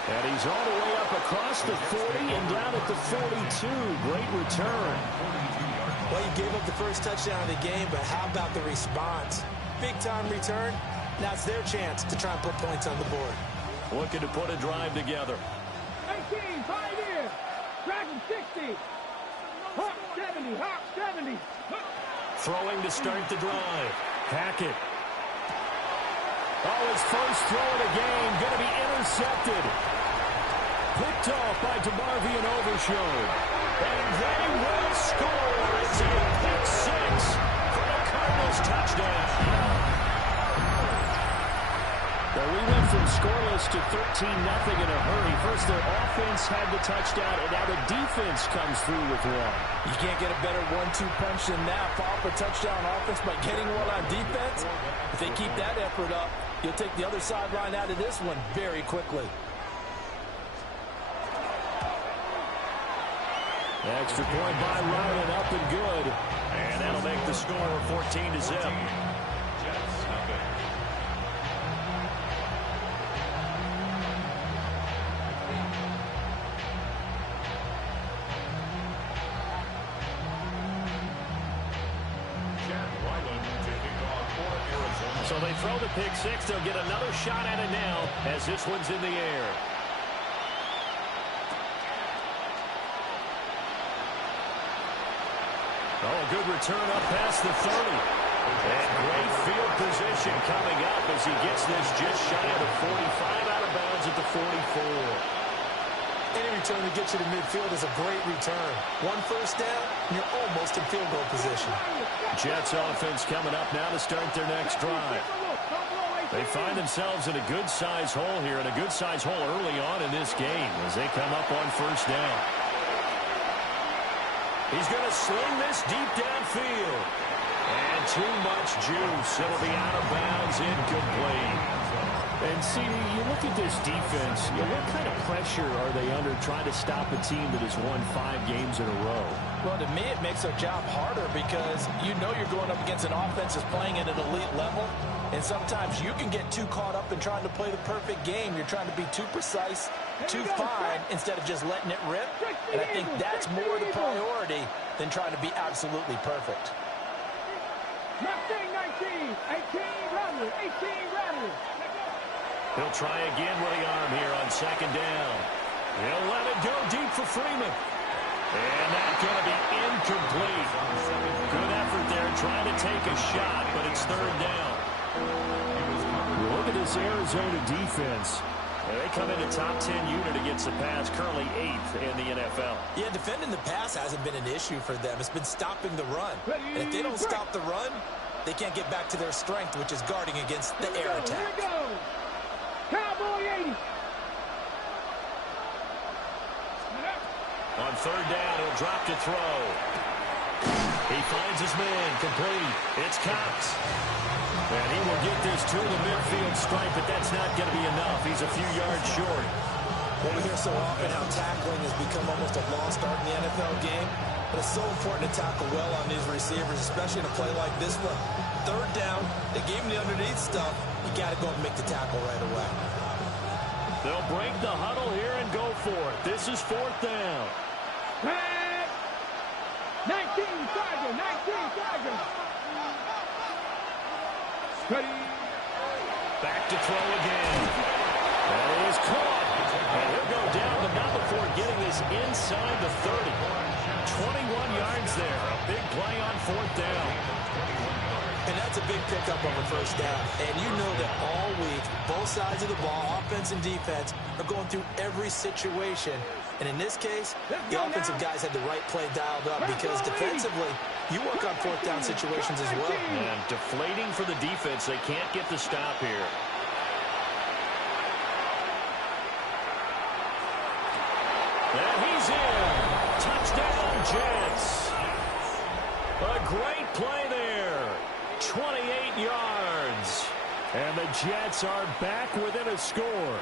And he's all the way up across the 40 and down at the 42. Great return. Well, you gave up the first touchdown of the game, but how about the response? Big-time return. Now it's their chance to try and put points on the board. Looking to put a drive together. 18, Pioneer. Dragon 60. Hawk 70, Hawk 70. Throwing to start the drive. Hackett. Oh, his first throw of the game going to be intercepted. Picked off by DeMarvion Overshown. And they will score. It's a pick 6 for the Cardinals touchdown. Well, we went from scoreless to 13-0 in a hurry. First, their offense had the touchdown, and now the defense comes through with one. You can't get a better 1-2 punch than that. Follow up a touchdown offense by getting one on defense. If they keep that effort up, You'll take the other sideline out of this one very quickly. Extra point by Ryan, up and good. And that'll make the score 14-0. So they throw the pick six. They'll get another shot at it now as this one's in the air. Oh, a good return up past the 30. And great field position coming up as he gets this just shy of the 45, out of bounds at the 44. Any return that gets you to midfield is a great return. One first down, and you're almost in field goal position. Jets offense coming up now to start their next drive. They find themselves in a good-sized hole here, and a good-sized hole early on in this game as they come up on first down. He's going to sling this deep downfield. And too much juice. It'll be out of bounds, incomplete. And, CD, you look at this defense, what kind of pressure are they under trying to stop a team that has won 5 games in a row? Well, to me, it makes their job harder because you know you're going up against an offense that's playing at an elite level. And sometimes you can get too caught up in trying to play the perfect game. You're trying to be too precise, too fine, instead of just letting it rip. And I think that's more the priority than trying to be absolutely perfect. 19, 18, Rattler, 18, Rattler. He'll try again with the arm here on second down. He'll let it go deep for Freeman. And that's going to be incomplete. Good effort there trying to take a shot, but it's third down. Look at this Arizona defense. They come in a top 10 unit against the pass, currently 8th in the NFL. Yeah, defending the pass hasn't been an issue for them. It's been stopping the run. And if they don't stop the run, they can't get back to their strength, which is guarding against the air attack. Here we go. Cowboy 80. On third down, he'll drop to throw. He finds his man, complete. It's Cox. And he will get this to the midfield stripe, but that's not going to be enough. He's a few yards short. Well, we hear so often how tackling has become almost a lost art in the NFL game. But it's so important to tackle well on these receivers, especially in a play like this one. Third down, they gave him the underneath stuff. You got to go and make the tackle right away. They'll break the huddle here and go for it. This is fourth down. 19, Tiger, 19, Tiger. Steady. Back to throw again. And it is caught. And he'll go down, but not before getting this inside the 30. 21 yards there. A big play on fourth down. And that's a big pickup of a first down. And you know that all week, both sides of the ball, offense and defense, are going through every situation. And in this case, the offensive guys had the right play dialed up because defensively, you work on fourth down situations as well. And deflating for the defense. They can't get the stop here. And he's in. Touchdown, Jets. A great play there. 28 yards. And the Jets are back within a score.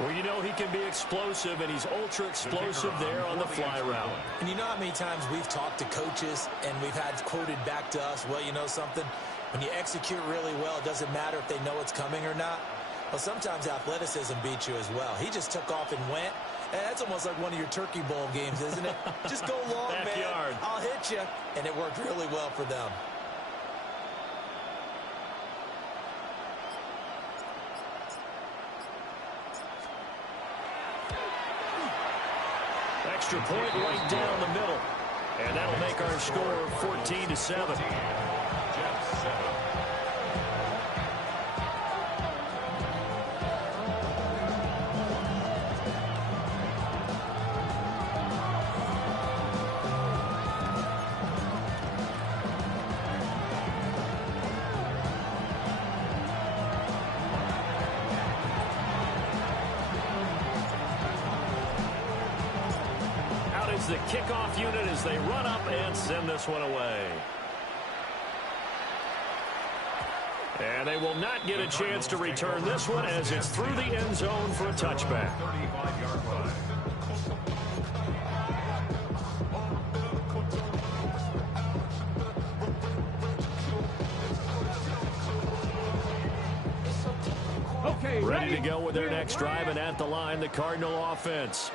Well, you know he can be explosive, and he's ultra-explosive there on the fly route. And you know how many times we've talked to coaches and we've had quoted back to us, well, you know something? When you execute really well, it doesn't matter if they know it's coming or not. Well, sometimes athleticism beats you as well. He just took off and went. And that's almost like one of your Turkey Bowl games, isn't it? Just go long, man. I'll hit you. And it worked really well for them. Extra point right down the middle. And that'll make our score 14-7. The kickoff unit as they run up and send this one away. And they will not get a chance to return this one as it's through the end zone for a touchback. 35-yard line. Okay, Ready to go with their next drive, and at the line, the Cardinal offense.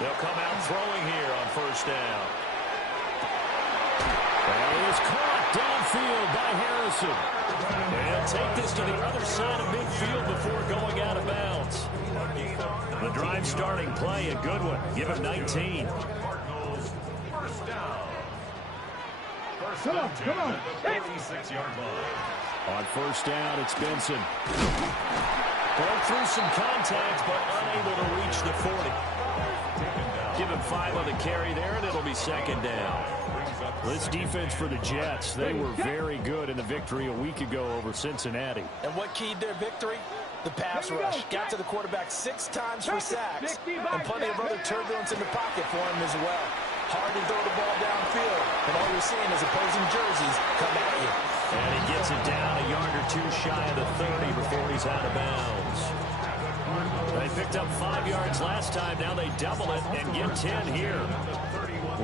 They'll come out throwing here on first down. And it is caught downfield by Harrison. And take this to the other side of midfield before going out of bounds. The drive starting play, a good one. Give him 19. Cardinals first down. First Come on, and 10 come on. at the 36-yard line. On first down, it's Benson. Broke through some contact, but unable to reach the 40. Give him 5 on the carry there, and it'll be second down. This defense for the Jets, they were very good in the victory a week ago over Cincinnati. And what keyed their victory? The pass rush. Got to the quarterback 6 times for sacks, and plenty of other turbulence in the pocket for him as well. Hard to throw the ball downfield, and all you're seeing is opposing jerseys come at you. And he gets it down a yard or 2 shy of the 30 before he's out of bounds. They picked up 5 yards last time. Now they double it and get 10 here.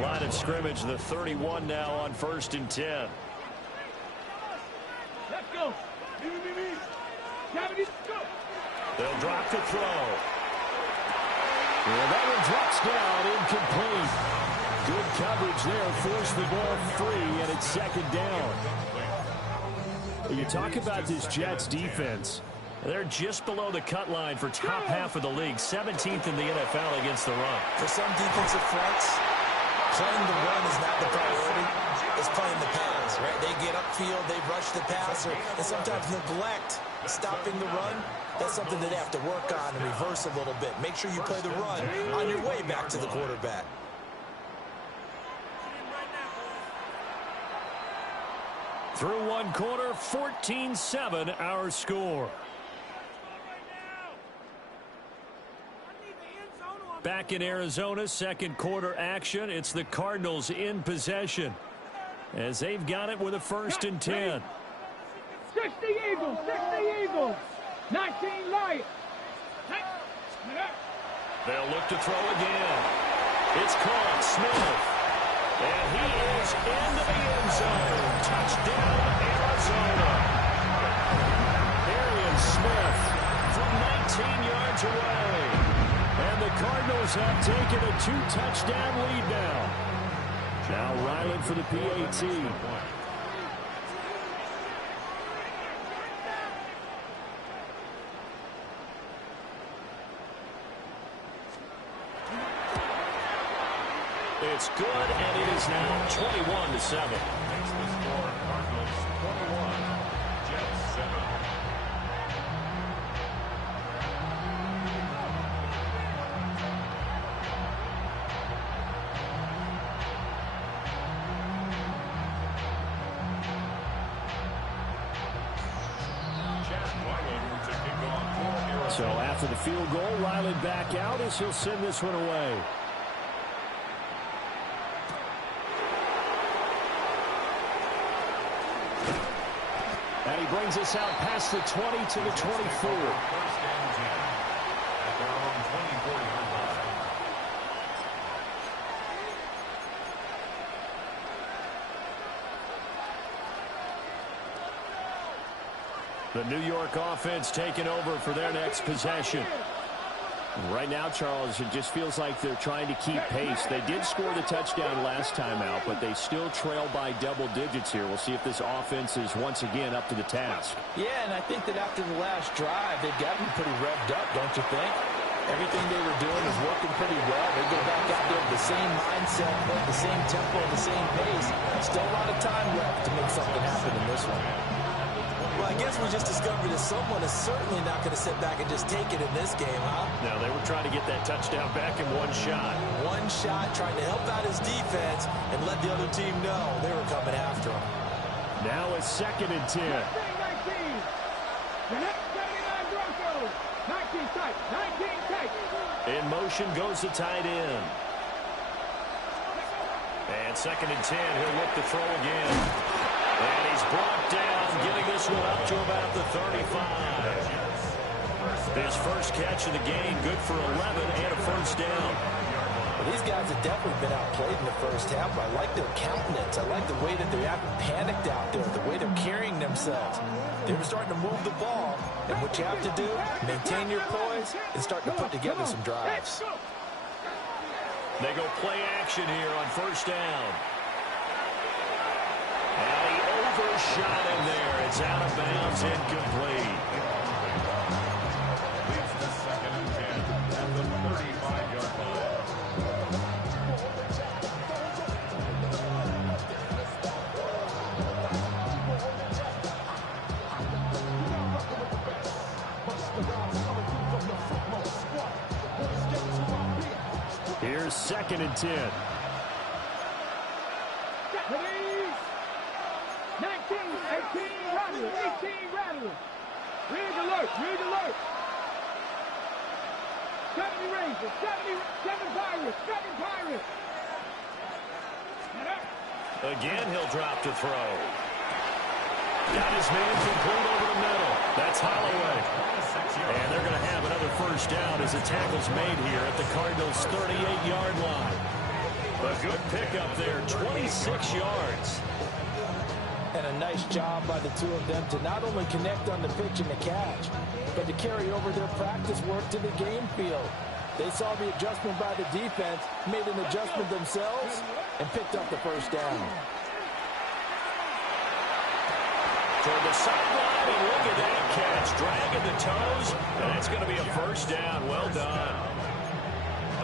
Line of scrimmage, the 31 now on first and 10. Let's go. They'll drop the throw. Well, that one drops down, incomplete. Good coverage there, forced the ball free, and it's second down. You talk about this Jets defense. They're just below the cut line for top half of the league, 17th in the NFL against the run. For some defensive fronts, playing the run is not the priority. It's playing the pass, right? They get upfield, they rush the passer, and sometimes neglect stopping the run. That's something that they have to work on and reverse a little bit. Make sure you play the run on your way back to the quarterback. Through one quarter, 14-7 our score. Back in Arizona, second quarter action. It's the Cardinals in possession as they've got it with a first and 10. 60 Eagles, 60 Eagles, 19 Lions. They'll look to throw again. It's caught, Smith. And he is into the end zone. Touchdown, Arizona. Arian Smith from 19 yards away. And the Cardinals have taken a 2-touchdown lead now. Now Ryland for the PAT. It's good, and it is now 21-7. Makes the score Cardinals 21, Jets 7. So after the field goal, Ryland back out as he'll send this one away. And he brings us out past the 20 to the 24. First and 10 at their own 24-yard line. The New York offense taking over for their next possession. Right now, Charles, it just feels like they're trying to keep pace. They did score the touchdown last time out, but they still trail by double digits here. We'll see if this offense is once again up to the task. Yeah, and I think that after the last drive, they've gotten pretty revved up, don't you think? Everything they were doing is working pretty well. They go back out there with the same mindset, the same tempo, the same pace. Still a lot of time left to make something happen in this one. Well, I guess we just discovered that someone is certainly not going to sit back and just take it in this game, huh? No, they were trying to get that touchdown back in one shot. One shot, trying to help out his defense and let the other team know they were coming after him. Now it's second and 10. 19. The next 79 Broncos. 19 tight, 19 tight. In motion goes the tight end. And second and 10, he'll look to throw again. And he's brought down one up to about the 35. His first catch of the game, good for 11 and a first down. Well, these guys have definitely been outplayed in the first half, but I like their countenance. I like the way that they're acting panicked out there, the way they're carrying themselves. They were starting to move the ball, and what you have to do, maintain your poise and start to put together some drives. They go play action here on first down. And he overshot him there. It's out of bounds, incomplete. Leads to 2nd and 10 at the 35-yard line. Here's 2nd and 10. 19, 18, rattle, 18, rattle. Rig alert, rig alert. 70 Rangers, 7 Pirates, 7 Pirates. Again, he'll drop to throw. Got his man complete over the middle. That's Holloway. And they're going to have another first down as the tackle's made here at the Cardinals' 38-yard line. A good pickup there, 26 yards. And a nice job by the two of them to not only connect on the pitch and the catch, but to carry over their practice work to the game field. They saw the adjustment by the defense, made an adjustment themselves, and picked up the first down. Toward the sideline, and look at that catch. Dragging the toes, and it's going to be a first down. Well done.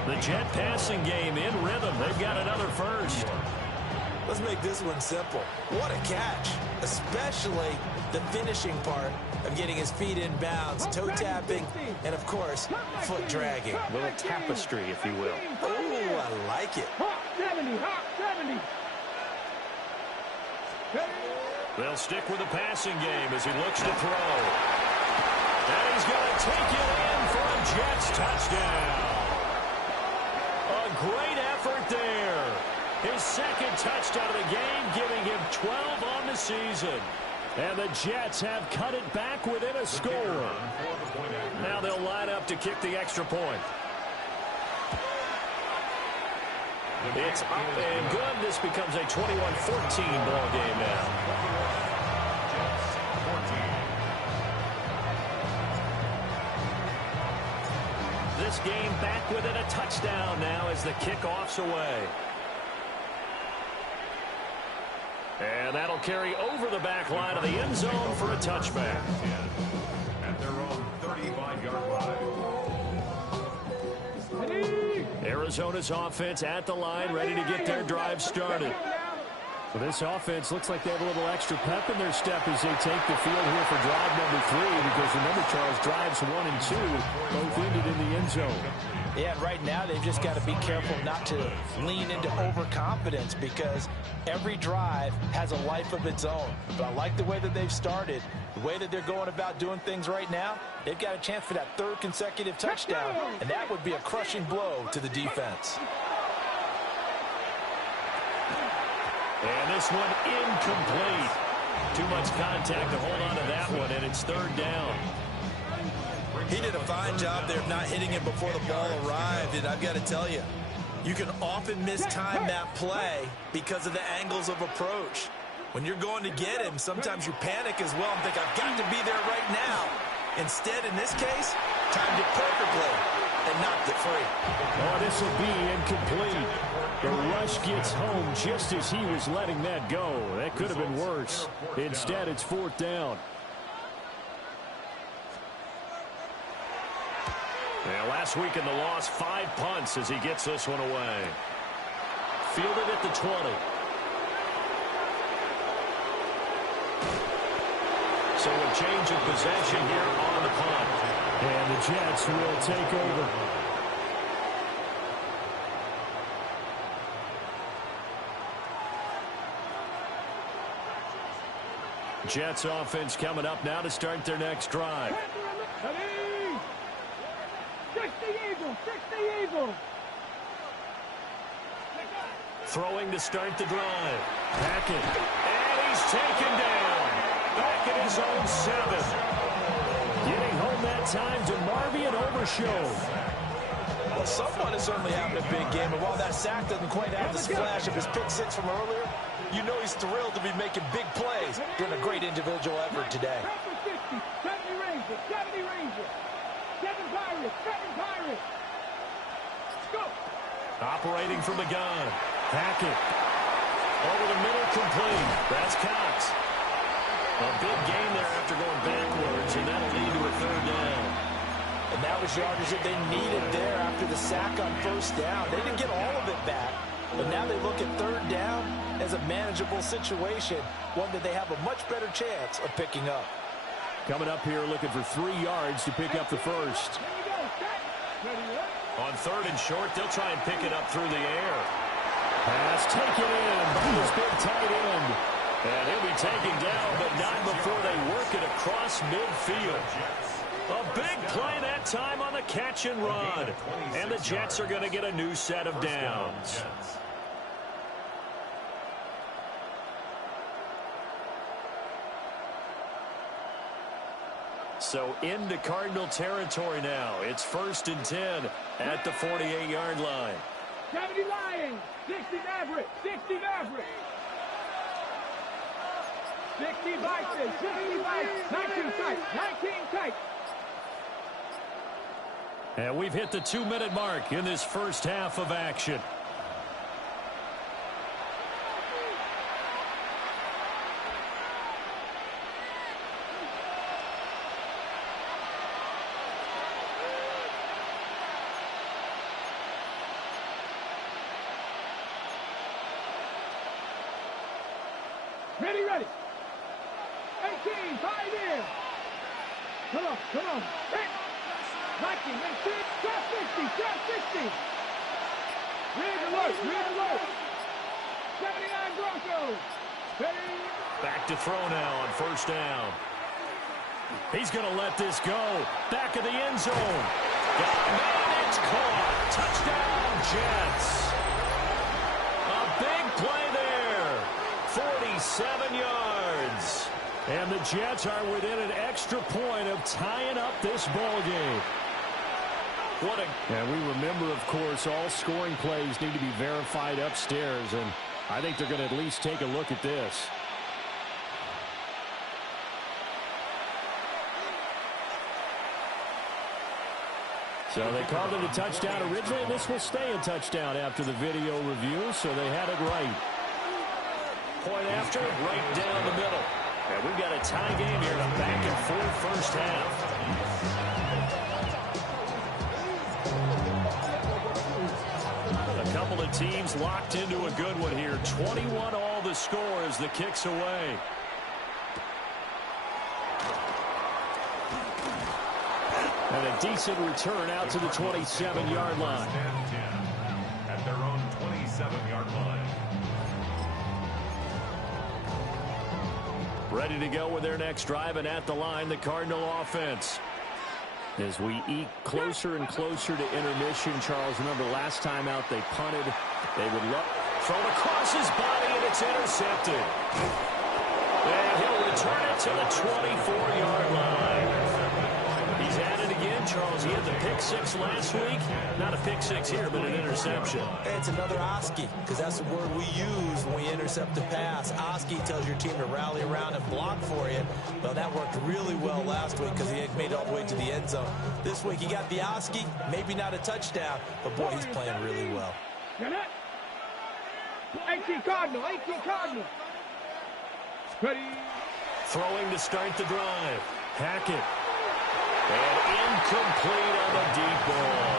The Jet passing game in rhythm. They've got another first. Let's make this one simple. What a catch, especially the finishing part of getting his feet in bounds, toe tapping, and of course, foot dragging. A little tapestry, if you will. Oh, I like it. Hot 70, hot 70. They'll stick with the passing game as he looks to throw. And he's going to take it in for a Jets touchdown. A great effort there. His second touchdown of the game, giving him 12 on the season. And the Jets have cut it back within a score. Now they'll line up to kick the extra point. It's up and good. This becomes a 21-14 ball game now. This game back within a touchdown now as the kickoff's away. And that'll carry over the back line of the end zone for a touchback. At their own 35-yard line. Arizona's offense at the line, ready to get their drive started. Well, this offense looks like they have a little extra pep in their step as they take the field here for drive number 3, because remember, Charles, drives 1 and 2 both ended in the end zone. Yeah, and right now they've just got to be careful not to lean into overconfidence, because every drive has a life of its own. But I like the way that they've started, the way that they're going about doing things right now. They've got a chance for that 3rd consecutive touchdown, and that would be a crushing blow to the defense. And this one incomplete. Too much contact to hold on to that one, and it's 3rd down. He did a fine job there of not hitting him before the ball arrived, and I've got to tell you, you can often mistime that play because of the angles of approach. When you're going to get him, sometimes you panic as well and think, I've got to be there right now. Instead, in this case, timed it perfectly and knocked it free. Oh, this will be incomplete. The rush gets home just as he was letting that go. That could have been worse. Instead, it's 4th down. Yeah, last week in the loss, 5 punts as he gets this one away. Fielded at the 20. So a change of possession here on the punt. And the Jets will take over. Jets offense coming up now to start their next drive. 60 Eagles. Throwing to start the drive. Hackett. And he's taken down. Back at his own 7. Getting home that time to Marvian Overshow. Well, someone is certainly having a big game, and while that sack doesn't quite have the splash of his pick 6 from earlier, you know he's thrilled to be making big plays during a great individual effort today. 70 Rangers, 70 Rangers, 7 Pirates, 7 Pirates. Go! Operating from the gun. Hackett. Over the middle, complete. That's Cox. A big gain there after going backwards, and that'll lead to a 3rd down. And that was yardage that they needed there after the sack on 1st down. They didn't get all of it back, but now they look at 3rd down as a manageable situation, one that they have a much better chance of picking up. Coming up here looking for 3 yards to pick up the first. On 3rd and short, they'll try and pick it up through the air. Pass taken in by this big tight end. And he'll be taken down, but not before they work it across midfield. A big play that time on the catch and run. And the Jets are going to get a new set of downs. So into Cardinal territory now. It's 1st and 10 at the 48-yard line. 70 Lions, 60 Mavericks, 60 Mavericks. 60 Vikings, 60 Vikings, 19 tight, 19 tight. And we've hit the 2-minute mark in this first half of action. Ready, ready. 18, 5 in. Come on, come on. Viking, 18, drop 60, drop 60. Red alert, red alert. 79 Broncos. Ready. Back to throw now on 1st down. He's going to let this go. Back of the end zone. And it's caught. Touchdown, Jets. A big play there. 47 yards. And the Jets are within an extra point of tying up this ball game. And we remember, of course, all scoring plays need to be verified upstairs, and I think they're going to at least take a look at this. So they called it a touchdown originally, and this will stay a touchdown after the video review, so they had it right. Point after, right down the middle. And we've got a tie game here in a back-and-forth first half. A couple of teams locked into a good one here. 21 all the score as the kick's away. And a decent return out to the 27-yard line. At their own 27-yard line. Ready to go with their next drive, and at the line, the Cardinal offense. As we eke closer and closer to intermission, Charles, remember last time out they punted. They would thrown across his body, and it's intercepted. And he'll return it to the 24-yard line. He's at it again, Charles. He had the pick 6 last week. Not a pick 6 here, but an interception. It's another Oski, because that's the word we use when we intercept a pass. Oski tells your team to rally around and block for you. Well, that worked really well last week because he had made it all the way to the end zone. This week he got the Oski, maybe not a touchdown, but boy, he's playing really well. 18 Cardinal, 18 Cardinal. Ready. Throwing to start the drive. Hackett. And incomplete on the deep ball.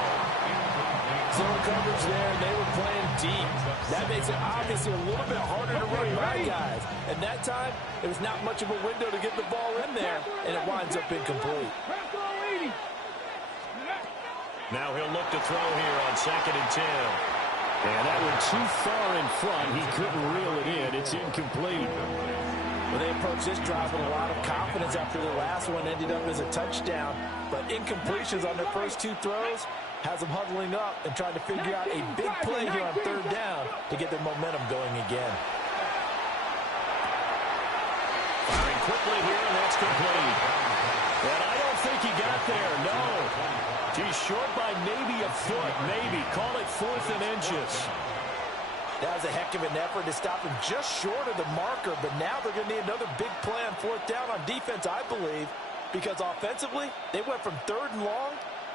Zone coverage there, and they were playing deep. That makes it obviously a little bit harder to run by guys. And that time, it was not much of a window to get the ball in there, and it winds up incomplete. Now he'll look to throw here on 2nd and 10. And that went too far in front. He couldn't reel it in. It's incomplete. Well, they approached this drive with a lot of confidence after the last one ended up as a touchdown. But incompletions on their first 2 throws has them huddling up and trying to figure out a big play here on 3rd down to get their momentum going again. Firing quickly here, and that's complete. And I don't think he got there, no. He's short by maybe a foot, maybe. Call it 4th and inches. That was a heck of an effort to stop him just short of the marker, but now they're going to need another big play on 4th down on defense, I believe, because offensively, they went from 3rd and long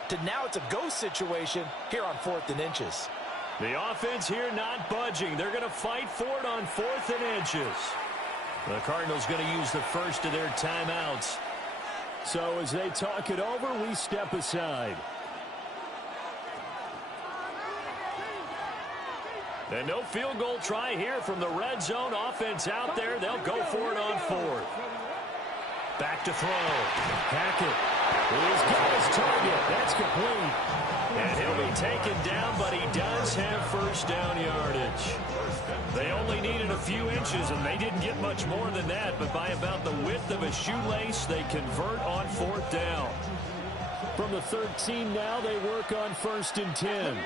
to now it's a go situation here on 4th and inches. The offense here not budging. They're going to fight for it on 4th and inches. The Cardinals going to use the first of their timeouts. So as they talk it over, we step aside. And no field goal try here from the red zone. Offense out there. They'll go for it on 4th. Back to throw. Hackett. He's got his target. That's complete. And he'll be taken down, but he does have first down yardage. They only needed a few inches, and they didn't get much more than that. But by about the width of a shoelace, they convert on 4th down. From the 13 now, they work on 1st and 10.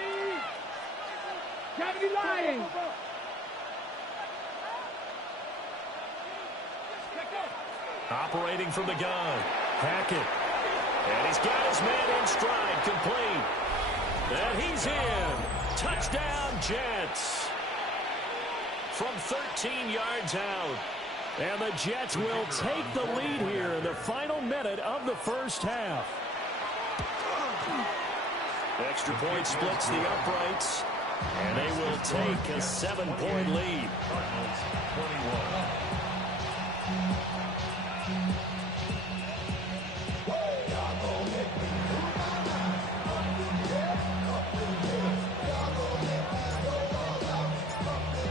Gotta be lying. Operating from the gun. Hackett. And he's got his man in stride, complete. And he's in. Touchdown, Jets. From 13 yards out. And the Jets will take the lead here in the final minute of the first half. Extra point splits the uprights. And they will take a 7-point lead.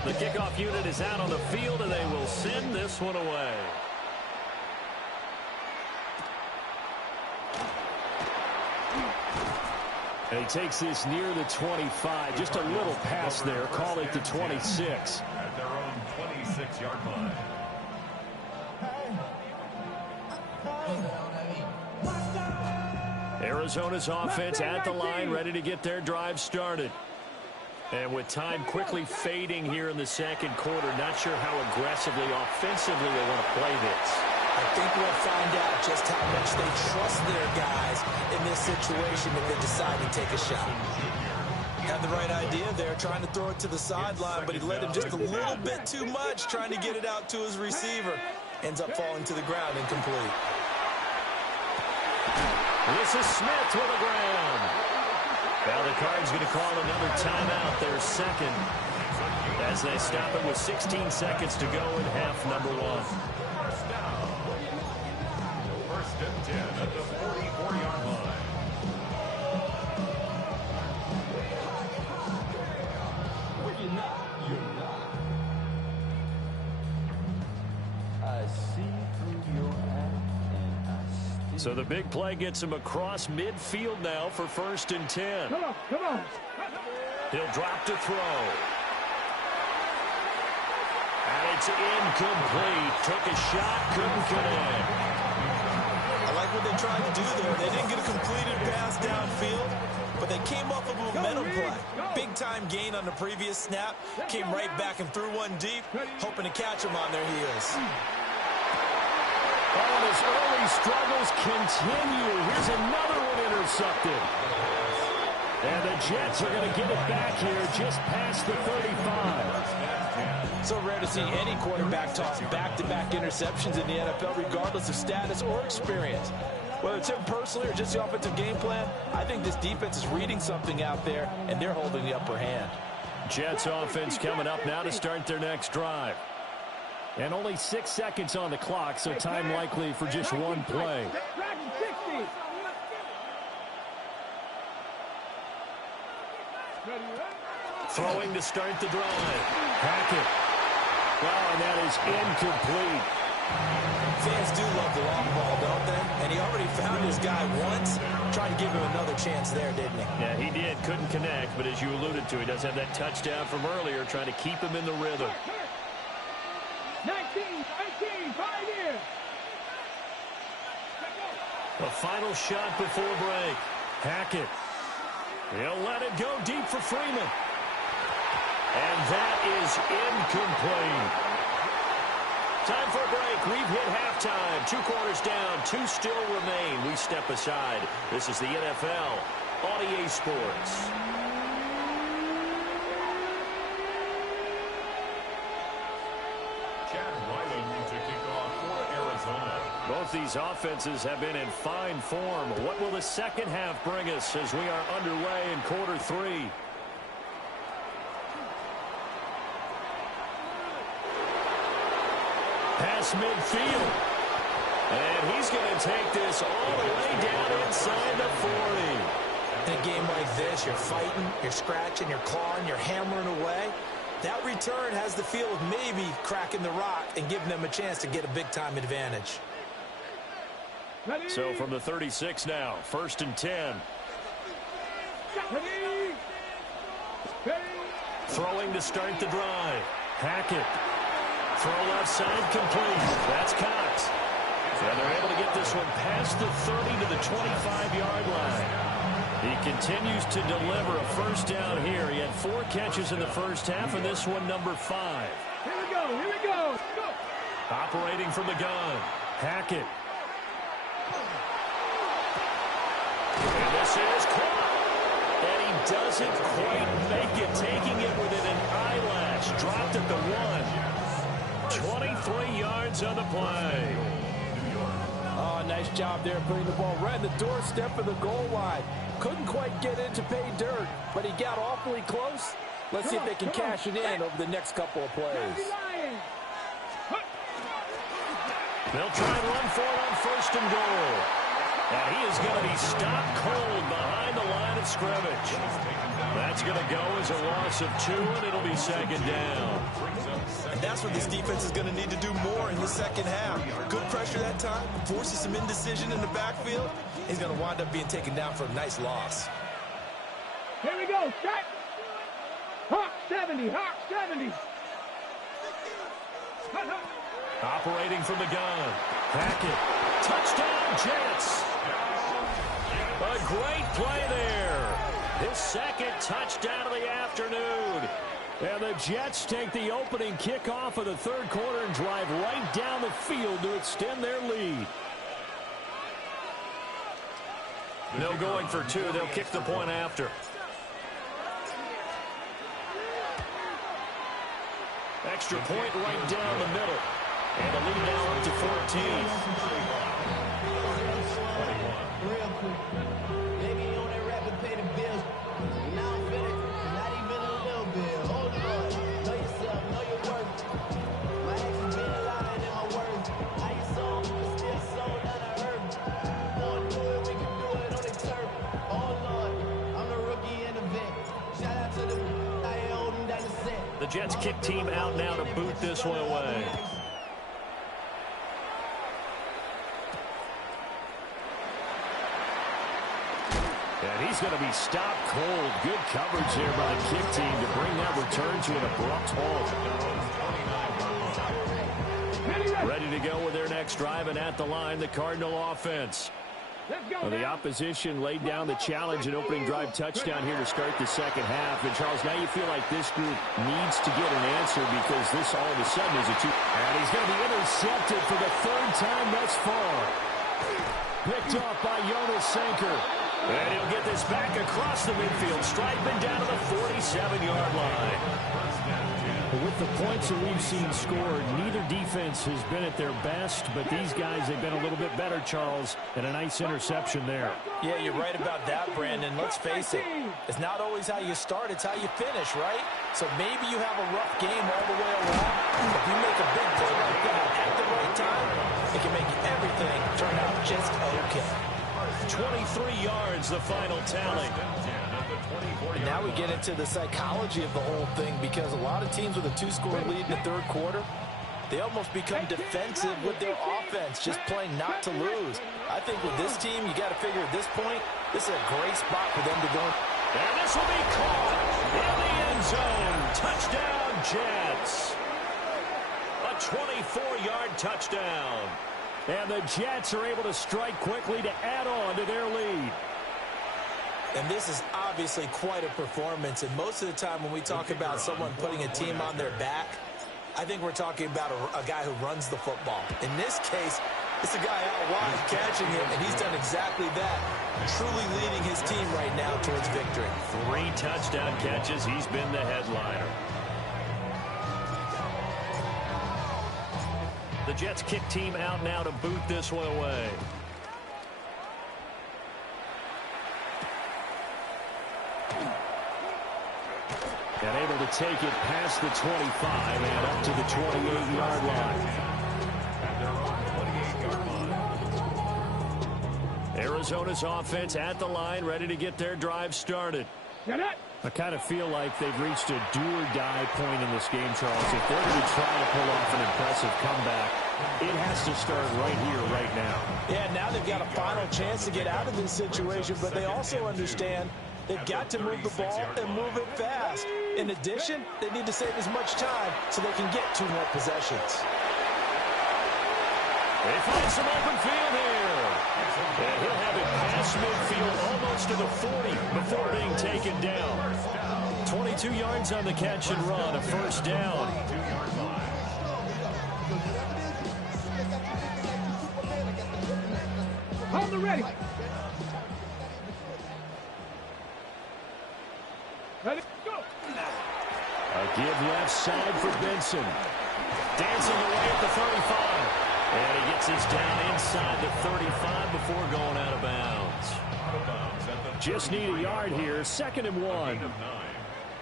The kickoff unit is out on the field, and they will send this one away. And he takes this near the 25. Just a little pass there. Call it the 26. At their own 26-yard line. Arizona's offense at the line, ready to get their drive started. And with time quickly fading here in the second quarter, not sure how aggressively, offensively they want to play this. I think we'll find out just how much they trust their guys in this situation if they decide to take a shot. Had the right idea there, trying to throw it to the sideline, but he led him just a little bit too much, trying to get it out to his receiver. Ends up falling to the ground, incomplete. This is Smith with a ground. Now the Cards going to call another timeout, their second, as they stop it with 16 seconds to go in half number 1. First and 10 at the 44-yard line. You're not. I see through your act and I So the big play gets him across midfield now for 1st and 10. Come on. He'll drop to throw. And it's incomplete. Took a shot, couldn't connect. I like what they tried to do there. They didn't get a completed pass downfield, but they came off of a momentum play. Big-time gain on the previous snap. Came right back and threw one deep, hoping to catch him on their heels. Oh, and his early struggles continue. Here's another one intercepted. And the Jets are going to get it back here just past the 35. So rare to see any quarterback toss back-to-back interceptions in the NFL, regardless of status or experience. Whether it's him personally or just the offensive game plan, I think this defense is reading something out there, and they're holding the upper hand. Jets offense coming up now to start their next drive. And only 6 seconds on the clock, so time likely for just one play. Throwing to start the drive. Hackett. Well, and that is incomplete. Fans do love the long ball, don't they? And he already found his guy once. Tried to give him another chance there, didn't he? Yeah, he did. Couldn't connect, but as you alluded to, he does have that touchdown from earlier, trying to keep him in the rhythm. 19, 5 years. A final shot before break. Hackett. He'll let it go deep for Freeman. And that is incomplete. Time for a break. We've hit halftime. 2 quarters down. 2 still remain. We step aside. This is the NFL on EA Sports. Both these offenses have been in fine form. What will the second half bring us as we are underway in quarter 3? Pass midfield. And he's going to take this all the way down inside the 40. In a game like this, you're fighting, you're scratching, you're clawing, you're hammering away. That return has the feel of maybe cracking the rock and giving them a chance to get a big-time advantage. Ready? So from the 36 now, 1st and 10. Ready? Ready? Throwing to start the drive. Hackett. Throw left side complete. That's Cox. And they're able to get this one past the 30 to the 25-yard line. He continues to deliver a first down here. He had 4 catches in the first half, and this one number 5. Here we go, here we go. Go. Operating from the gun. Hackett. And this is caught. And he doesn't quite make it, taking it within an eyelash. Dropped at the 1. 23 yards on the play. Oh, nice job there putting the ball right in the doorstep of the goal line. Couldn't quite get in to pay dirt, but he got awfully close. Let's see if they can cash it in over the next couple of plays. They'll try and run for it on 1st and goal. And he is going to be stopped cold behind the line of scrimmage. That's going to go as a loss of 2, and it'll be 2nd down. And that's what this defense is going to need to do more in the second half. Good pressure that time, forces some indecision in the backfield. He's going to wind up being taken down for a nice loss. Here we go, set. Hawk 70, Hawk 70. Operating from the gun. Hackett. Touchdown, Jets. A great play there. His 2nd touchdown of the afternoon. And the Jets take the opening kickoff of the 3rd quarter and drive right down the field to extend their lead. No going for 2. They'll kick the point after. Extra point right down the middle. And the lead now up to 14. Real quick. Maybe on that rapid pay the bills. Now I'm finished. Not even a little bit. Hold on. Know yourself. Know your worth. My actions been louder than my words. How you sold, but still sold out of earth. Wanna do it, we can do it on the turf. Oh Lord, I'm the rookie in the vet. Shout out to the I ain't holding down the set. The Jets kick team out now to boot this one away. And he's going to be stopped cold. Good coverage there by the kick team to bring that return to an abrupt halt. Ready to go with their next drive, and at the line, the Cardinal offense. Well, the opposition laid down the challenge and opening drive touchdown here to start the second half. And, Charles, now you feel like this group needs to get an answer because this all of a sudden is a 2. And he's going to be intercepted for the 3rd time thus far. Picked off by Jonas Sanker. And he'll get this back across the midfield, striping down to the 47-yard line. With the points that we've seen scored, neither defense has been at their best, but these guys have been a little bit better, Charles, and a nice interception there. Yeah, you're right about that, Brandon. Let's face it, it's not always how you start, it's how you finish, right? So maybe you have a rough game all the way along. If you make a big play like that at the right time, it can make everything turn out just okay. 23 yards, the final tally. And now we get into the psychology of the whole thing, because a lot of teams with a 2-score lead in the 3rd quarter, they almost become defensive with their offense, just playing not to lose. I think with this team, you got to figure at this point, this is a great spot for them to go. And this will be caught in the end zone. Touchdown, Jets. A 24-yard touchdown. And the Jets are able to strike quickly to add on to their lead. And this is obviously quite a performance. And most of the time when we talk about someone putting a team on their back, I think we're talking about a guy who runs the football. In this case, it's a guy out wide catching it, and he's done exactly that, truly leading his team right now towards victory. 3 touchdown catches. He's been the headliner. The Jets kick team out now to boot this one away. And able to take it past the 25 and up to the 28-yard line. At their own 28-yard line. Arizona's offense at the line, ready to get their drive started. I kind of feel like they've reached a do-or-die point in this game, Charles. If they're going to try to pull off an impressive comeback, it has to start right here, right now. Yeah, now they've got a final chance to get out of this situation, but they also understand they've got to move the ball and move it fast. In addition, they need to save as much time so they can get 2 more possessions. They find some open field here. And he'll have it past midfield almost to the 40 before being taken down. 22 yards on the catch and run, a first down. Hold the ready. Ready, go. A give left side for Benson. Dancing away at the 35. And he gets this down inside the 35 before going out of bounds. Just need a yard here. 2nd and 1.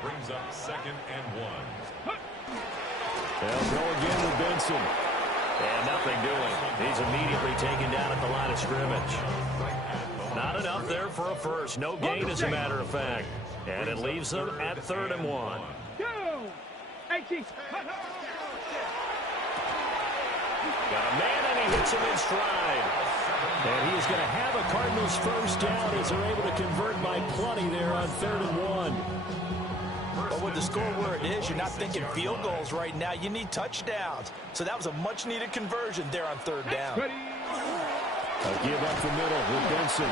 Brings up 2nd and 1. They'll go again with Benson. And nothing doing. He's immediately taken down at the line of scrimmage. Not enough there for a first. No gain, as a matter of fact. And it leaves them at 3rd and 1. Go. 18. Got a man, and he hits him in stride. And he is going to have a Cardinals first down as they're able to convert by plenty there on 3rd and 1. But with the score where it is, you're not thinking field goals right now. You need touchdowns. So that was a much-needed conversion there on 3rd down. A give up the middle with Benson.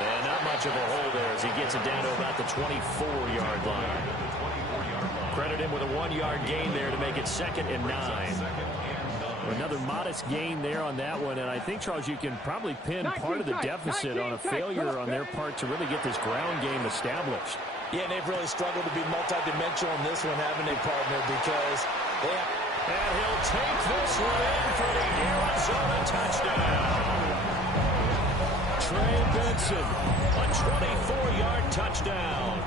And not much of a hole there as he gets it down to about the 24-yard line. Credit him with a 1-yard gain there to make it 2nd and 9. Another modest gain there on that one, and I think, Charles, you can probably pin part of the deficit on a failure on their part to really get this ground game established. Yeah, and they've really struggled to be multidimensional in this one, haven't they, partner? Because they have... And he'll take this one in for the Arizona touchdown. Trey Benson, A 24-yard touchdown.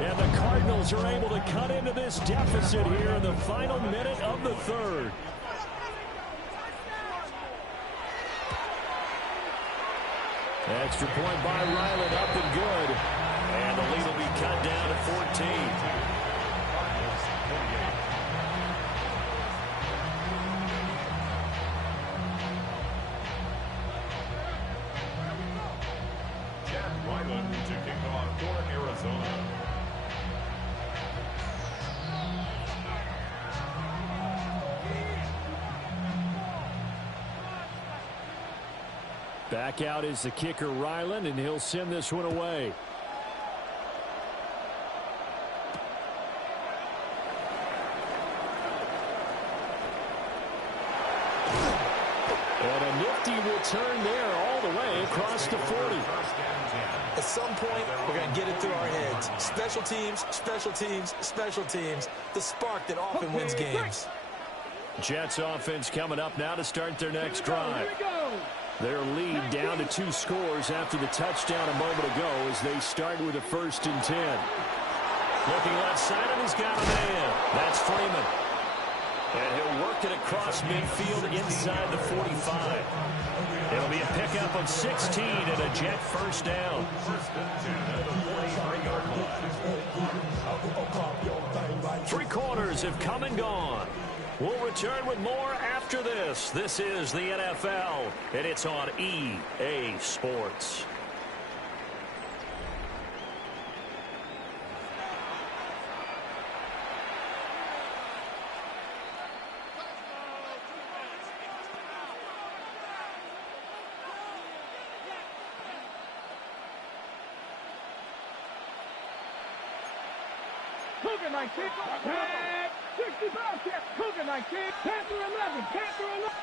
and the Cardinals are able to cut into this deficit here in the final minute of the 3rd. Extra point by Ryland, up and good. And the lead will be cut down to 14. Jack Ryland to kick off for Arizona. Back out is the kicker, Ryland, and he'll send this one away. And a nifty return there all the way across the 40. At some point, we're going to get it through our heads. Special teams, special teams, special teams. The spark that often wins games. Jets offense coming up now to start their next drive. Their lead down to 2 scores after the touchdown a moment ago as they start with a 1st and 10. Looking left side, and he's got a man. That's Freeman. And he'll work it across midfield inside the 45. It'll be a pickup of 16 and a Jet first down. 3 quarters have come and gone. We'll return with more after this. This is the NFL, and it's on EA Sports. Cougar 19. Cougar 19, Panther 11, Panther 11.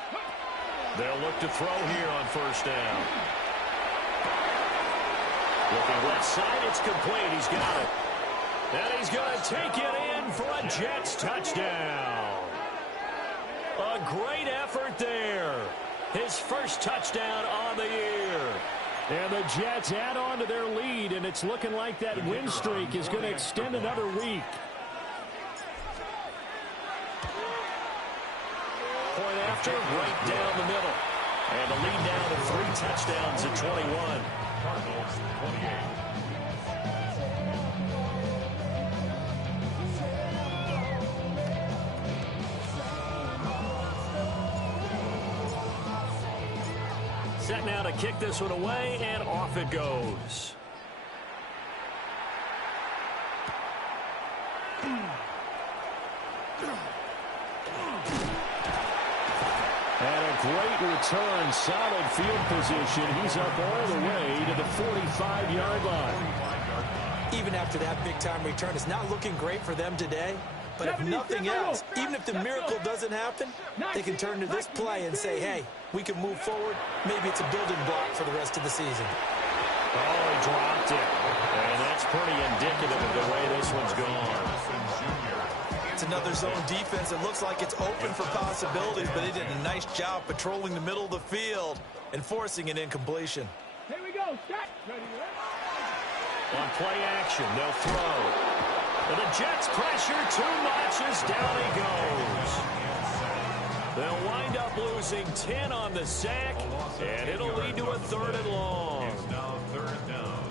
They'll look to throw here on first down. Looking left side, it's complete. He's got it. And he's going to take it in for a Jets touchdown. A great effort there. His first touchdown on the year. And the Jets add on to their lead, and it's looking like that win streak is going to extend another week. Point after, right down the middle. And the lead down to 3 touchdowns at 21. Cardinals 28. Set now to kick this one away, and off it goes. And a great return, solid field position. He's up all the way to the 45-yard line. Even after that big-time return, it's not looking great for them today. But if nothing else, even if the miracle doesn't happen, they can turn to this play and say, hey, we can move forward. Maybe it's a building block for the rest of the season. Oh, he dropped it. And that's pretty indicative of the way this one's gone. It's another zone defense. It looks like it's open for possibilities, but they did a nice job patrolling the middle of the field and forcing an incompletion. Here we go. Start. On play action, they'll throw. And the Jets pressure too much as down he goes. They'll wind up losing 10 on the sack, and it'll lead to a 3rd and long.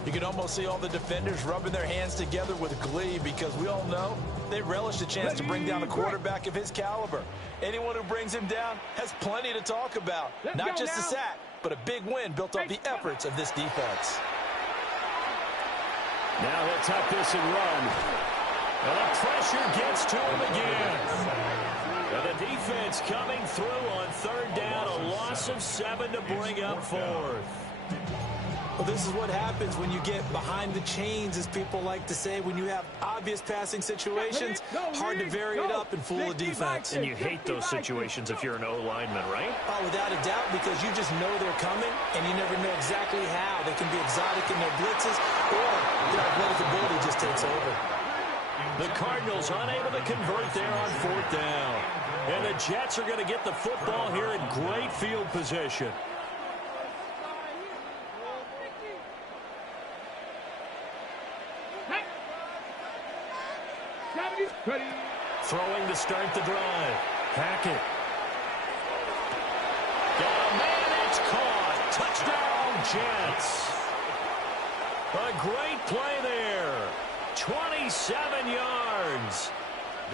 You can almost see all the defenders rubbing their hands together with glee because we all know they relish the chance to bring down a quarterback of his caliber. Anyone who brings him down has plenty to talk about. Not just a sack, but a big win built off the efforts of this defense. Now he'll tuck this and run. And the pressure gets to him again. And the defense coming through on 3rd down, a loss of 7 to bring up 4th. Well, this is what happens when you get behind the chains, as people like to say. When you have obvious passing situations, hard to vary it up and fool the defense. And you hate those situations if you're an O-lineman, right? Oh, without a doubt, because you just know they're coming, and you never know exactly how. They can be exotic in their blitzes, or their athletic ability just takes over. The Cardinals unable to convert there on 4th down. And the Jets are going to get the football here in great field position. Throwing to start the drive. Hackett. Got a man, it's caught. Touchdown, Jets. A great play there. 27 yards.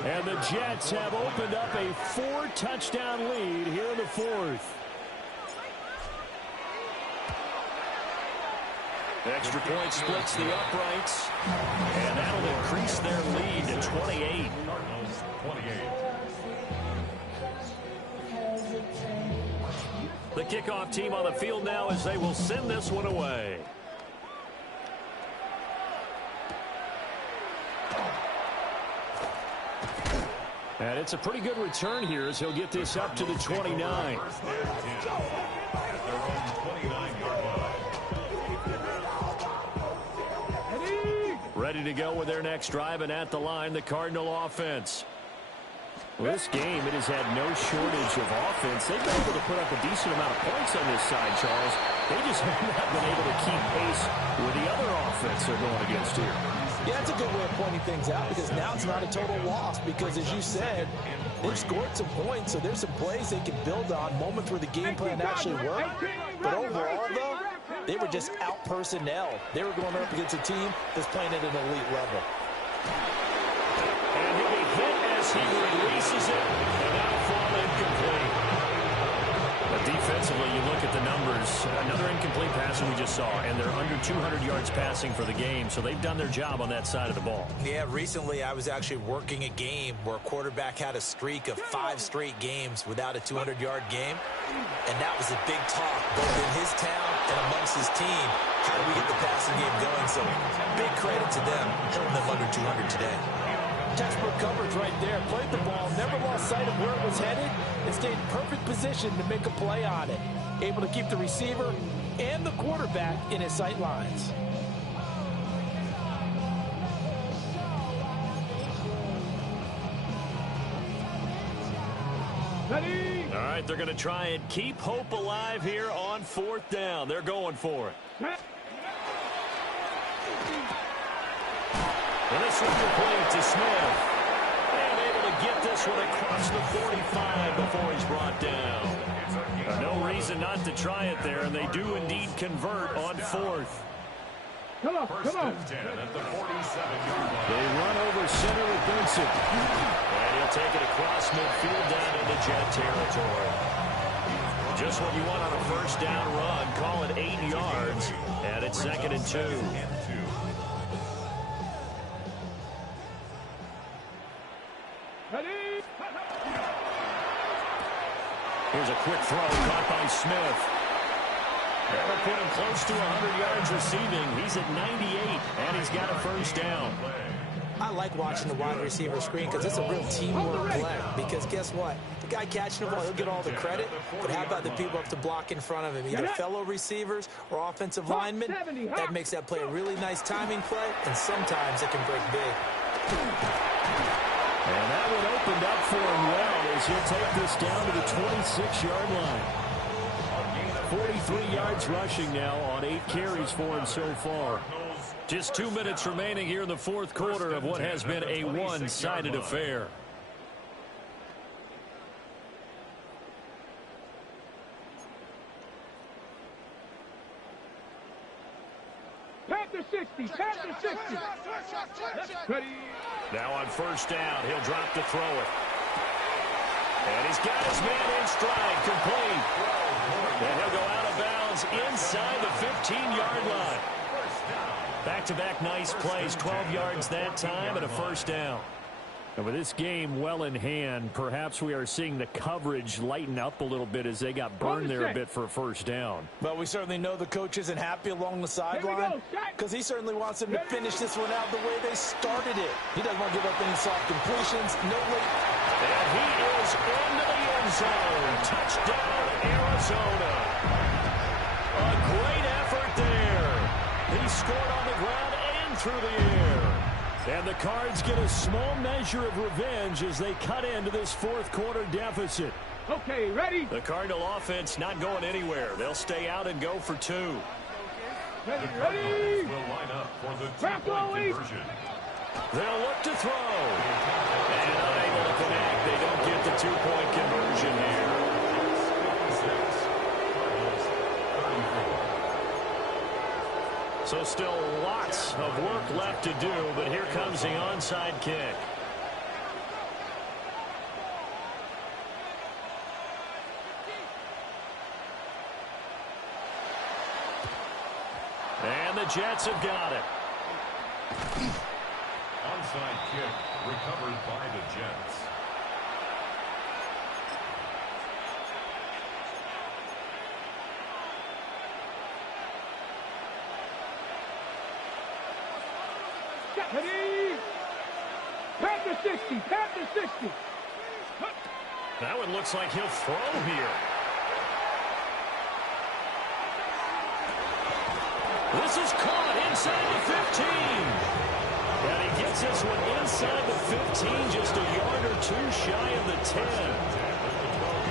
And the Jets have opened up a 4-touchdown lead here in the 4th. Extra point splits the uprights. And that'll increase their lead to 28. Cardinals 28. The kickoff team on the field now as they will send this one away. And it's a pretty good return here as he'll get this up to the 29. First and 10 at their own 29-yard line. Ready to go with their next drive, and at the line, the Cardinal offense. Well, this game, it has had no shortage of offense. They've been able to put up a decent amount of points on this side, Charles. They just have not been able to keep pace with the other offense they're going against here. Yeah, that's a good way of pointing things out because now it's not a total loss because, as you said, they've scored some points, so there's some plays they can build on, moments where the game plan actually worked. But overall, though, they were just out-personnel. They were going up against a team that's playing at an elite level. And he'll be hit as he releases it, and that'll fall incomplete. But defensively, you look at the numbers. Another incomplete pass we just saw, and they're under 200 yards passing for the game, so they've done their job on that side of the ball. Yeah, recently I was actually working a game where a quarterback had a streak of 5 straight games without a 200-yard game, and that was a big talk both in his town and amongst his team. How do we get the passing game going? So big credit to them, holding them under 200 today. Textbook coverage right there. Played the ball, never lost sight of where it was headed, and stayed in perfect position to make a play on it. Able to keep the receiver and the quarterback in his sight lines. Ready? All right, they're going to try and keep hope alive here on 4th down. They're going for it. And this one complete to Smith. And able to get this one across the 45 before he's brought down. No reason not to try it there, and they do indeed convert on 4th. Come on, First come on. and 10 at the 47-yard line. They run over center with Vincent. And he'll take it across midfield down into Jet territory. Just what you want on a first down run. Call it 8 yards, and it's 2nd and 2. Ready? Here's a quick throw caught by Smith. That'll put him close to 100 yards receiving. He's at 98, and he's got a first down. I like watching the wide receiver screen because it's a real teamwork play. Because guess what? The guy catching the ball, he'll get all the credit. But how about the people up to block in front of him? Either fellow receivers or offensive linemen. That makes that play a really nice timing play, and sometimes it can break big. And that one opened up for him well as he'll take this down to the 26-yard line. 43 yards rushing now on 8 carries for him so far. Just 2 minutes remaining here in the 4th quarter of what has been a one-sided affair. Panther 60, Panther 60. Ready? Now on first down, he'll drop to throw it. And he's got his man in stride, complete. And he'll go out of bounds inside the 15-yard line. Back-to-back nice plays, 12 yards that time and a first down. And with this game well in hand, perhaps we are seeing the coverage lighten up a little bit as they got burned there a bit for a first down. But we certainly know the coach isn't happy along the sideline because he certainly wants them to finish this one out the way they started it. He doesn't want to give up any soft completions. No late. And he is into the end zone. Touchdown, Arizona. A great effort there. He scored on the ground and through the air. And the Cards get a small measure of revenge as they cut into this 4th quarter deficit. Okay, ready? The Cardinal offense not going anywhere. They'll stay out and go for 2. Ready, The ready? Cardinals will line up for the two-point conversion. They'll look to throw. And unable to connect. They don't get the 2-point conversion here. So still lots of work left to do, but here comes the onside kick. And the Jets have got it. Onside kick recovered by the Jets. Ready? Panther 60, Panther 60. That one looks like he'll throw here. This is caught inside the 15. And he gets this one inside the 15, just a yard or two shy of the 10.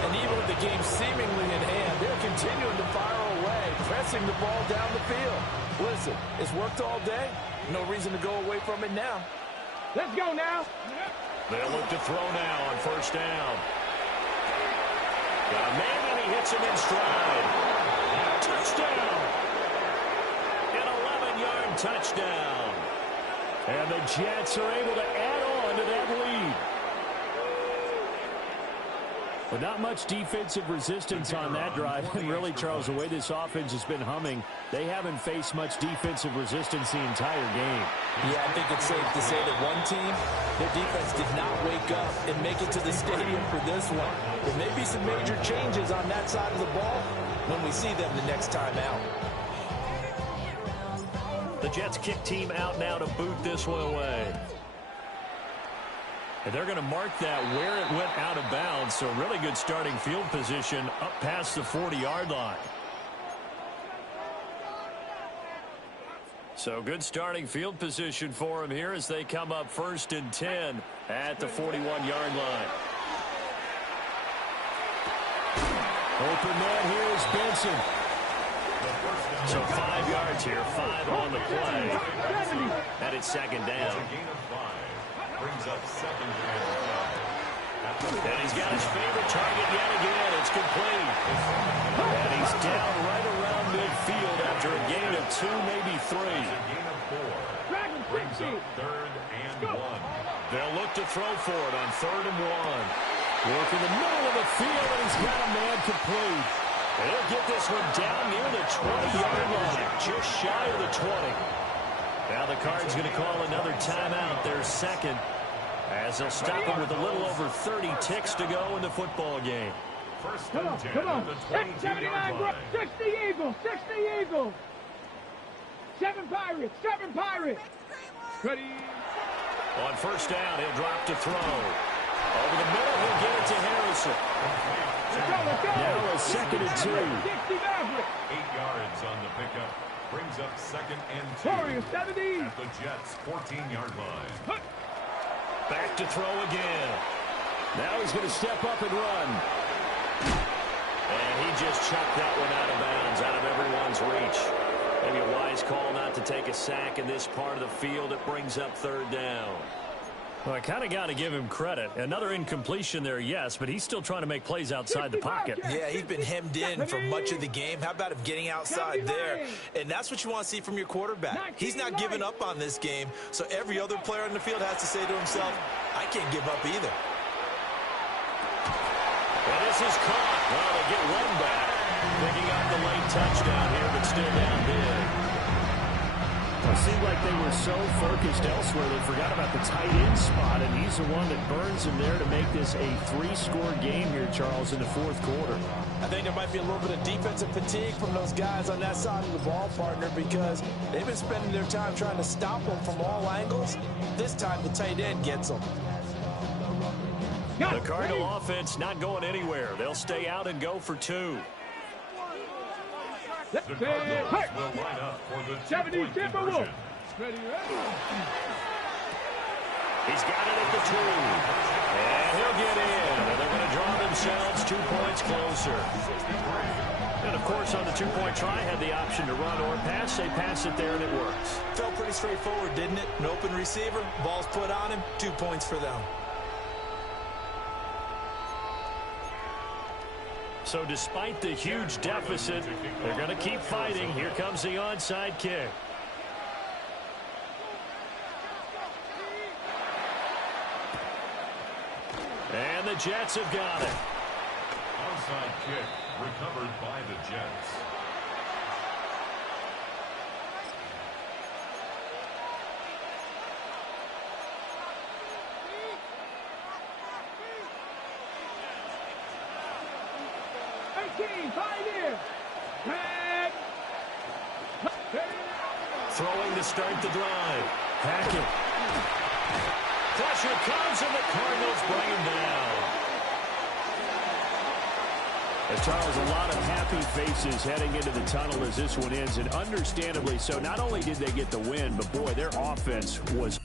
And even with the game seemingly in hand, they're continuing to fire away, pressing the ball down the field. Listen, it's worked all day. No reason to go away from it now. Let's go now. They'll look to throw now on first down. Got a man and he hits him in stride. Touchdown. An 11-yard touchdown. And the Jets are able to add on to that lead. But not much defensive resistance on that drive. And really, Charles, the way this offense has been humming, they haven't faced much defensive resistance the entire game. Yeah, I think it's safe to say that one team, their defense did not wake up and make it to the stadium for this one. There may be some major changes on that side of the ball when we see them the next time out. The Jets kick team out now to boot this one away. And they're going to mark that where it went out of bounds, so really good starting field position up past the 40-yard line. So good starting field position for him here as they come up 1st and 10 at the 41-yard line. Open man here is Benson. So 5 yards here, 5 on the play. And it's 2nd down. Brings up 2nd and 5. And he's got his favorite target yet again. It's complete. And he's down right around midfield after a gain of 2, maybe 3. A gain of 4. Brings up 3rd and 1. They'll look to throw for it on 3rd and 1. Work in the middle of the field, and he's got a man complete. They'll get this one down near the 20-yard line, just shy of the 20. Now the Cards going to call another timeout, their 2nd, as they'll stop him with a little over 30 ticks to go in the football game. 1st and 10 at the 22-yard line. 60 Eagles, 60 Eagles. 7 Pirates, 7 Pirates. Ready. On 1st down, he'll drop to throw. Over the middle, he'll get it to Harrison. Now a 2nd and 2. 60 Maverick. 8 yards on the pickup. Brings up 2nd and 2. Warriors, 70. At the Jets' 14-yard line. Back to throw again. Now he's going to step up and run. And he just chucked that one out of bounds, out of everyone's reach. Maybe a wise call not to take a sack in this part of the field. It brings up 3rd down. Well, I kind of got to give him credit. Another incompletion there, yes, but he's still trying to make plays outside the pocket. Yeah, he's been hemmed in for much of the game. How about him getting outside there? And that's what you want to see from your quarterback. He's not giving up on this game, so every other player on the field has to say to himself, I can't give up either. And this is caught. Well, they get one back. Picking up the late touchdown here, but still down big. It seemed like they were so focused elsewhere they forgot about the tight end spot, and he's the one that burns him there to make this a 3-score game here, Charles, in the 4th quarter. I think there might be a little bit of defensive fatigue from those guys on that side of the ball, partner, because they've been spending their time trying to stop them from all angles. This time the tight end gets them. The Cardinal offense not going anywhere. They'll stay out and go for 2. The Cardinals will line up for the 2-point conversion. Ready, ready. He's got it at the 2. And he'll get in. And they're going to draw themselves 2 points closer. And, of course, on the 2-point try, had the option to run or pass. They pass it there, and it works. Felt pretty straightforward, didn't it? An open receiver, ball's put on him, 2 points for them. So despite the huge deficit, they're going to keep fighting. Here comes the onside kick. And the Jets have got it. Onside kick recovered by the Jets. Throwing to start the drive. Hackett. Pressure comes, and the Cardinals bring him down. Charles, a lot of happy faces heading into the tunnel as this one ends, and understandably so. Not only did they get the win, but, boy, their offense was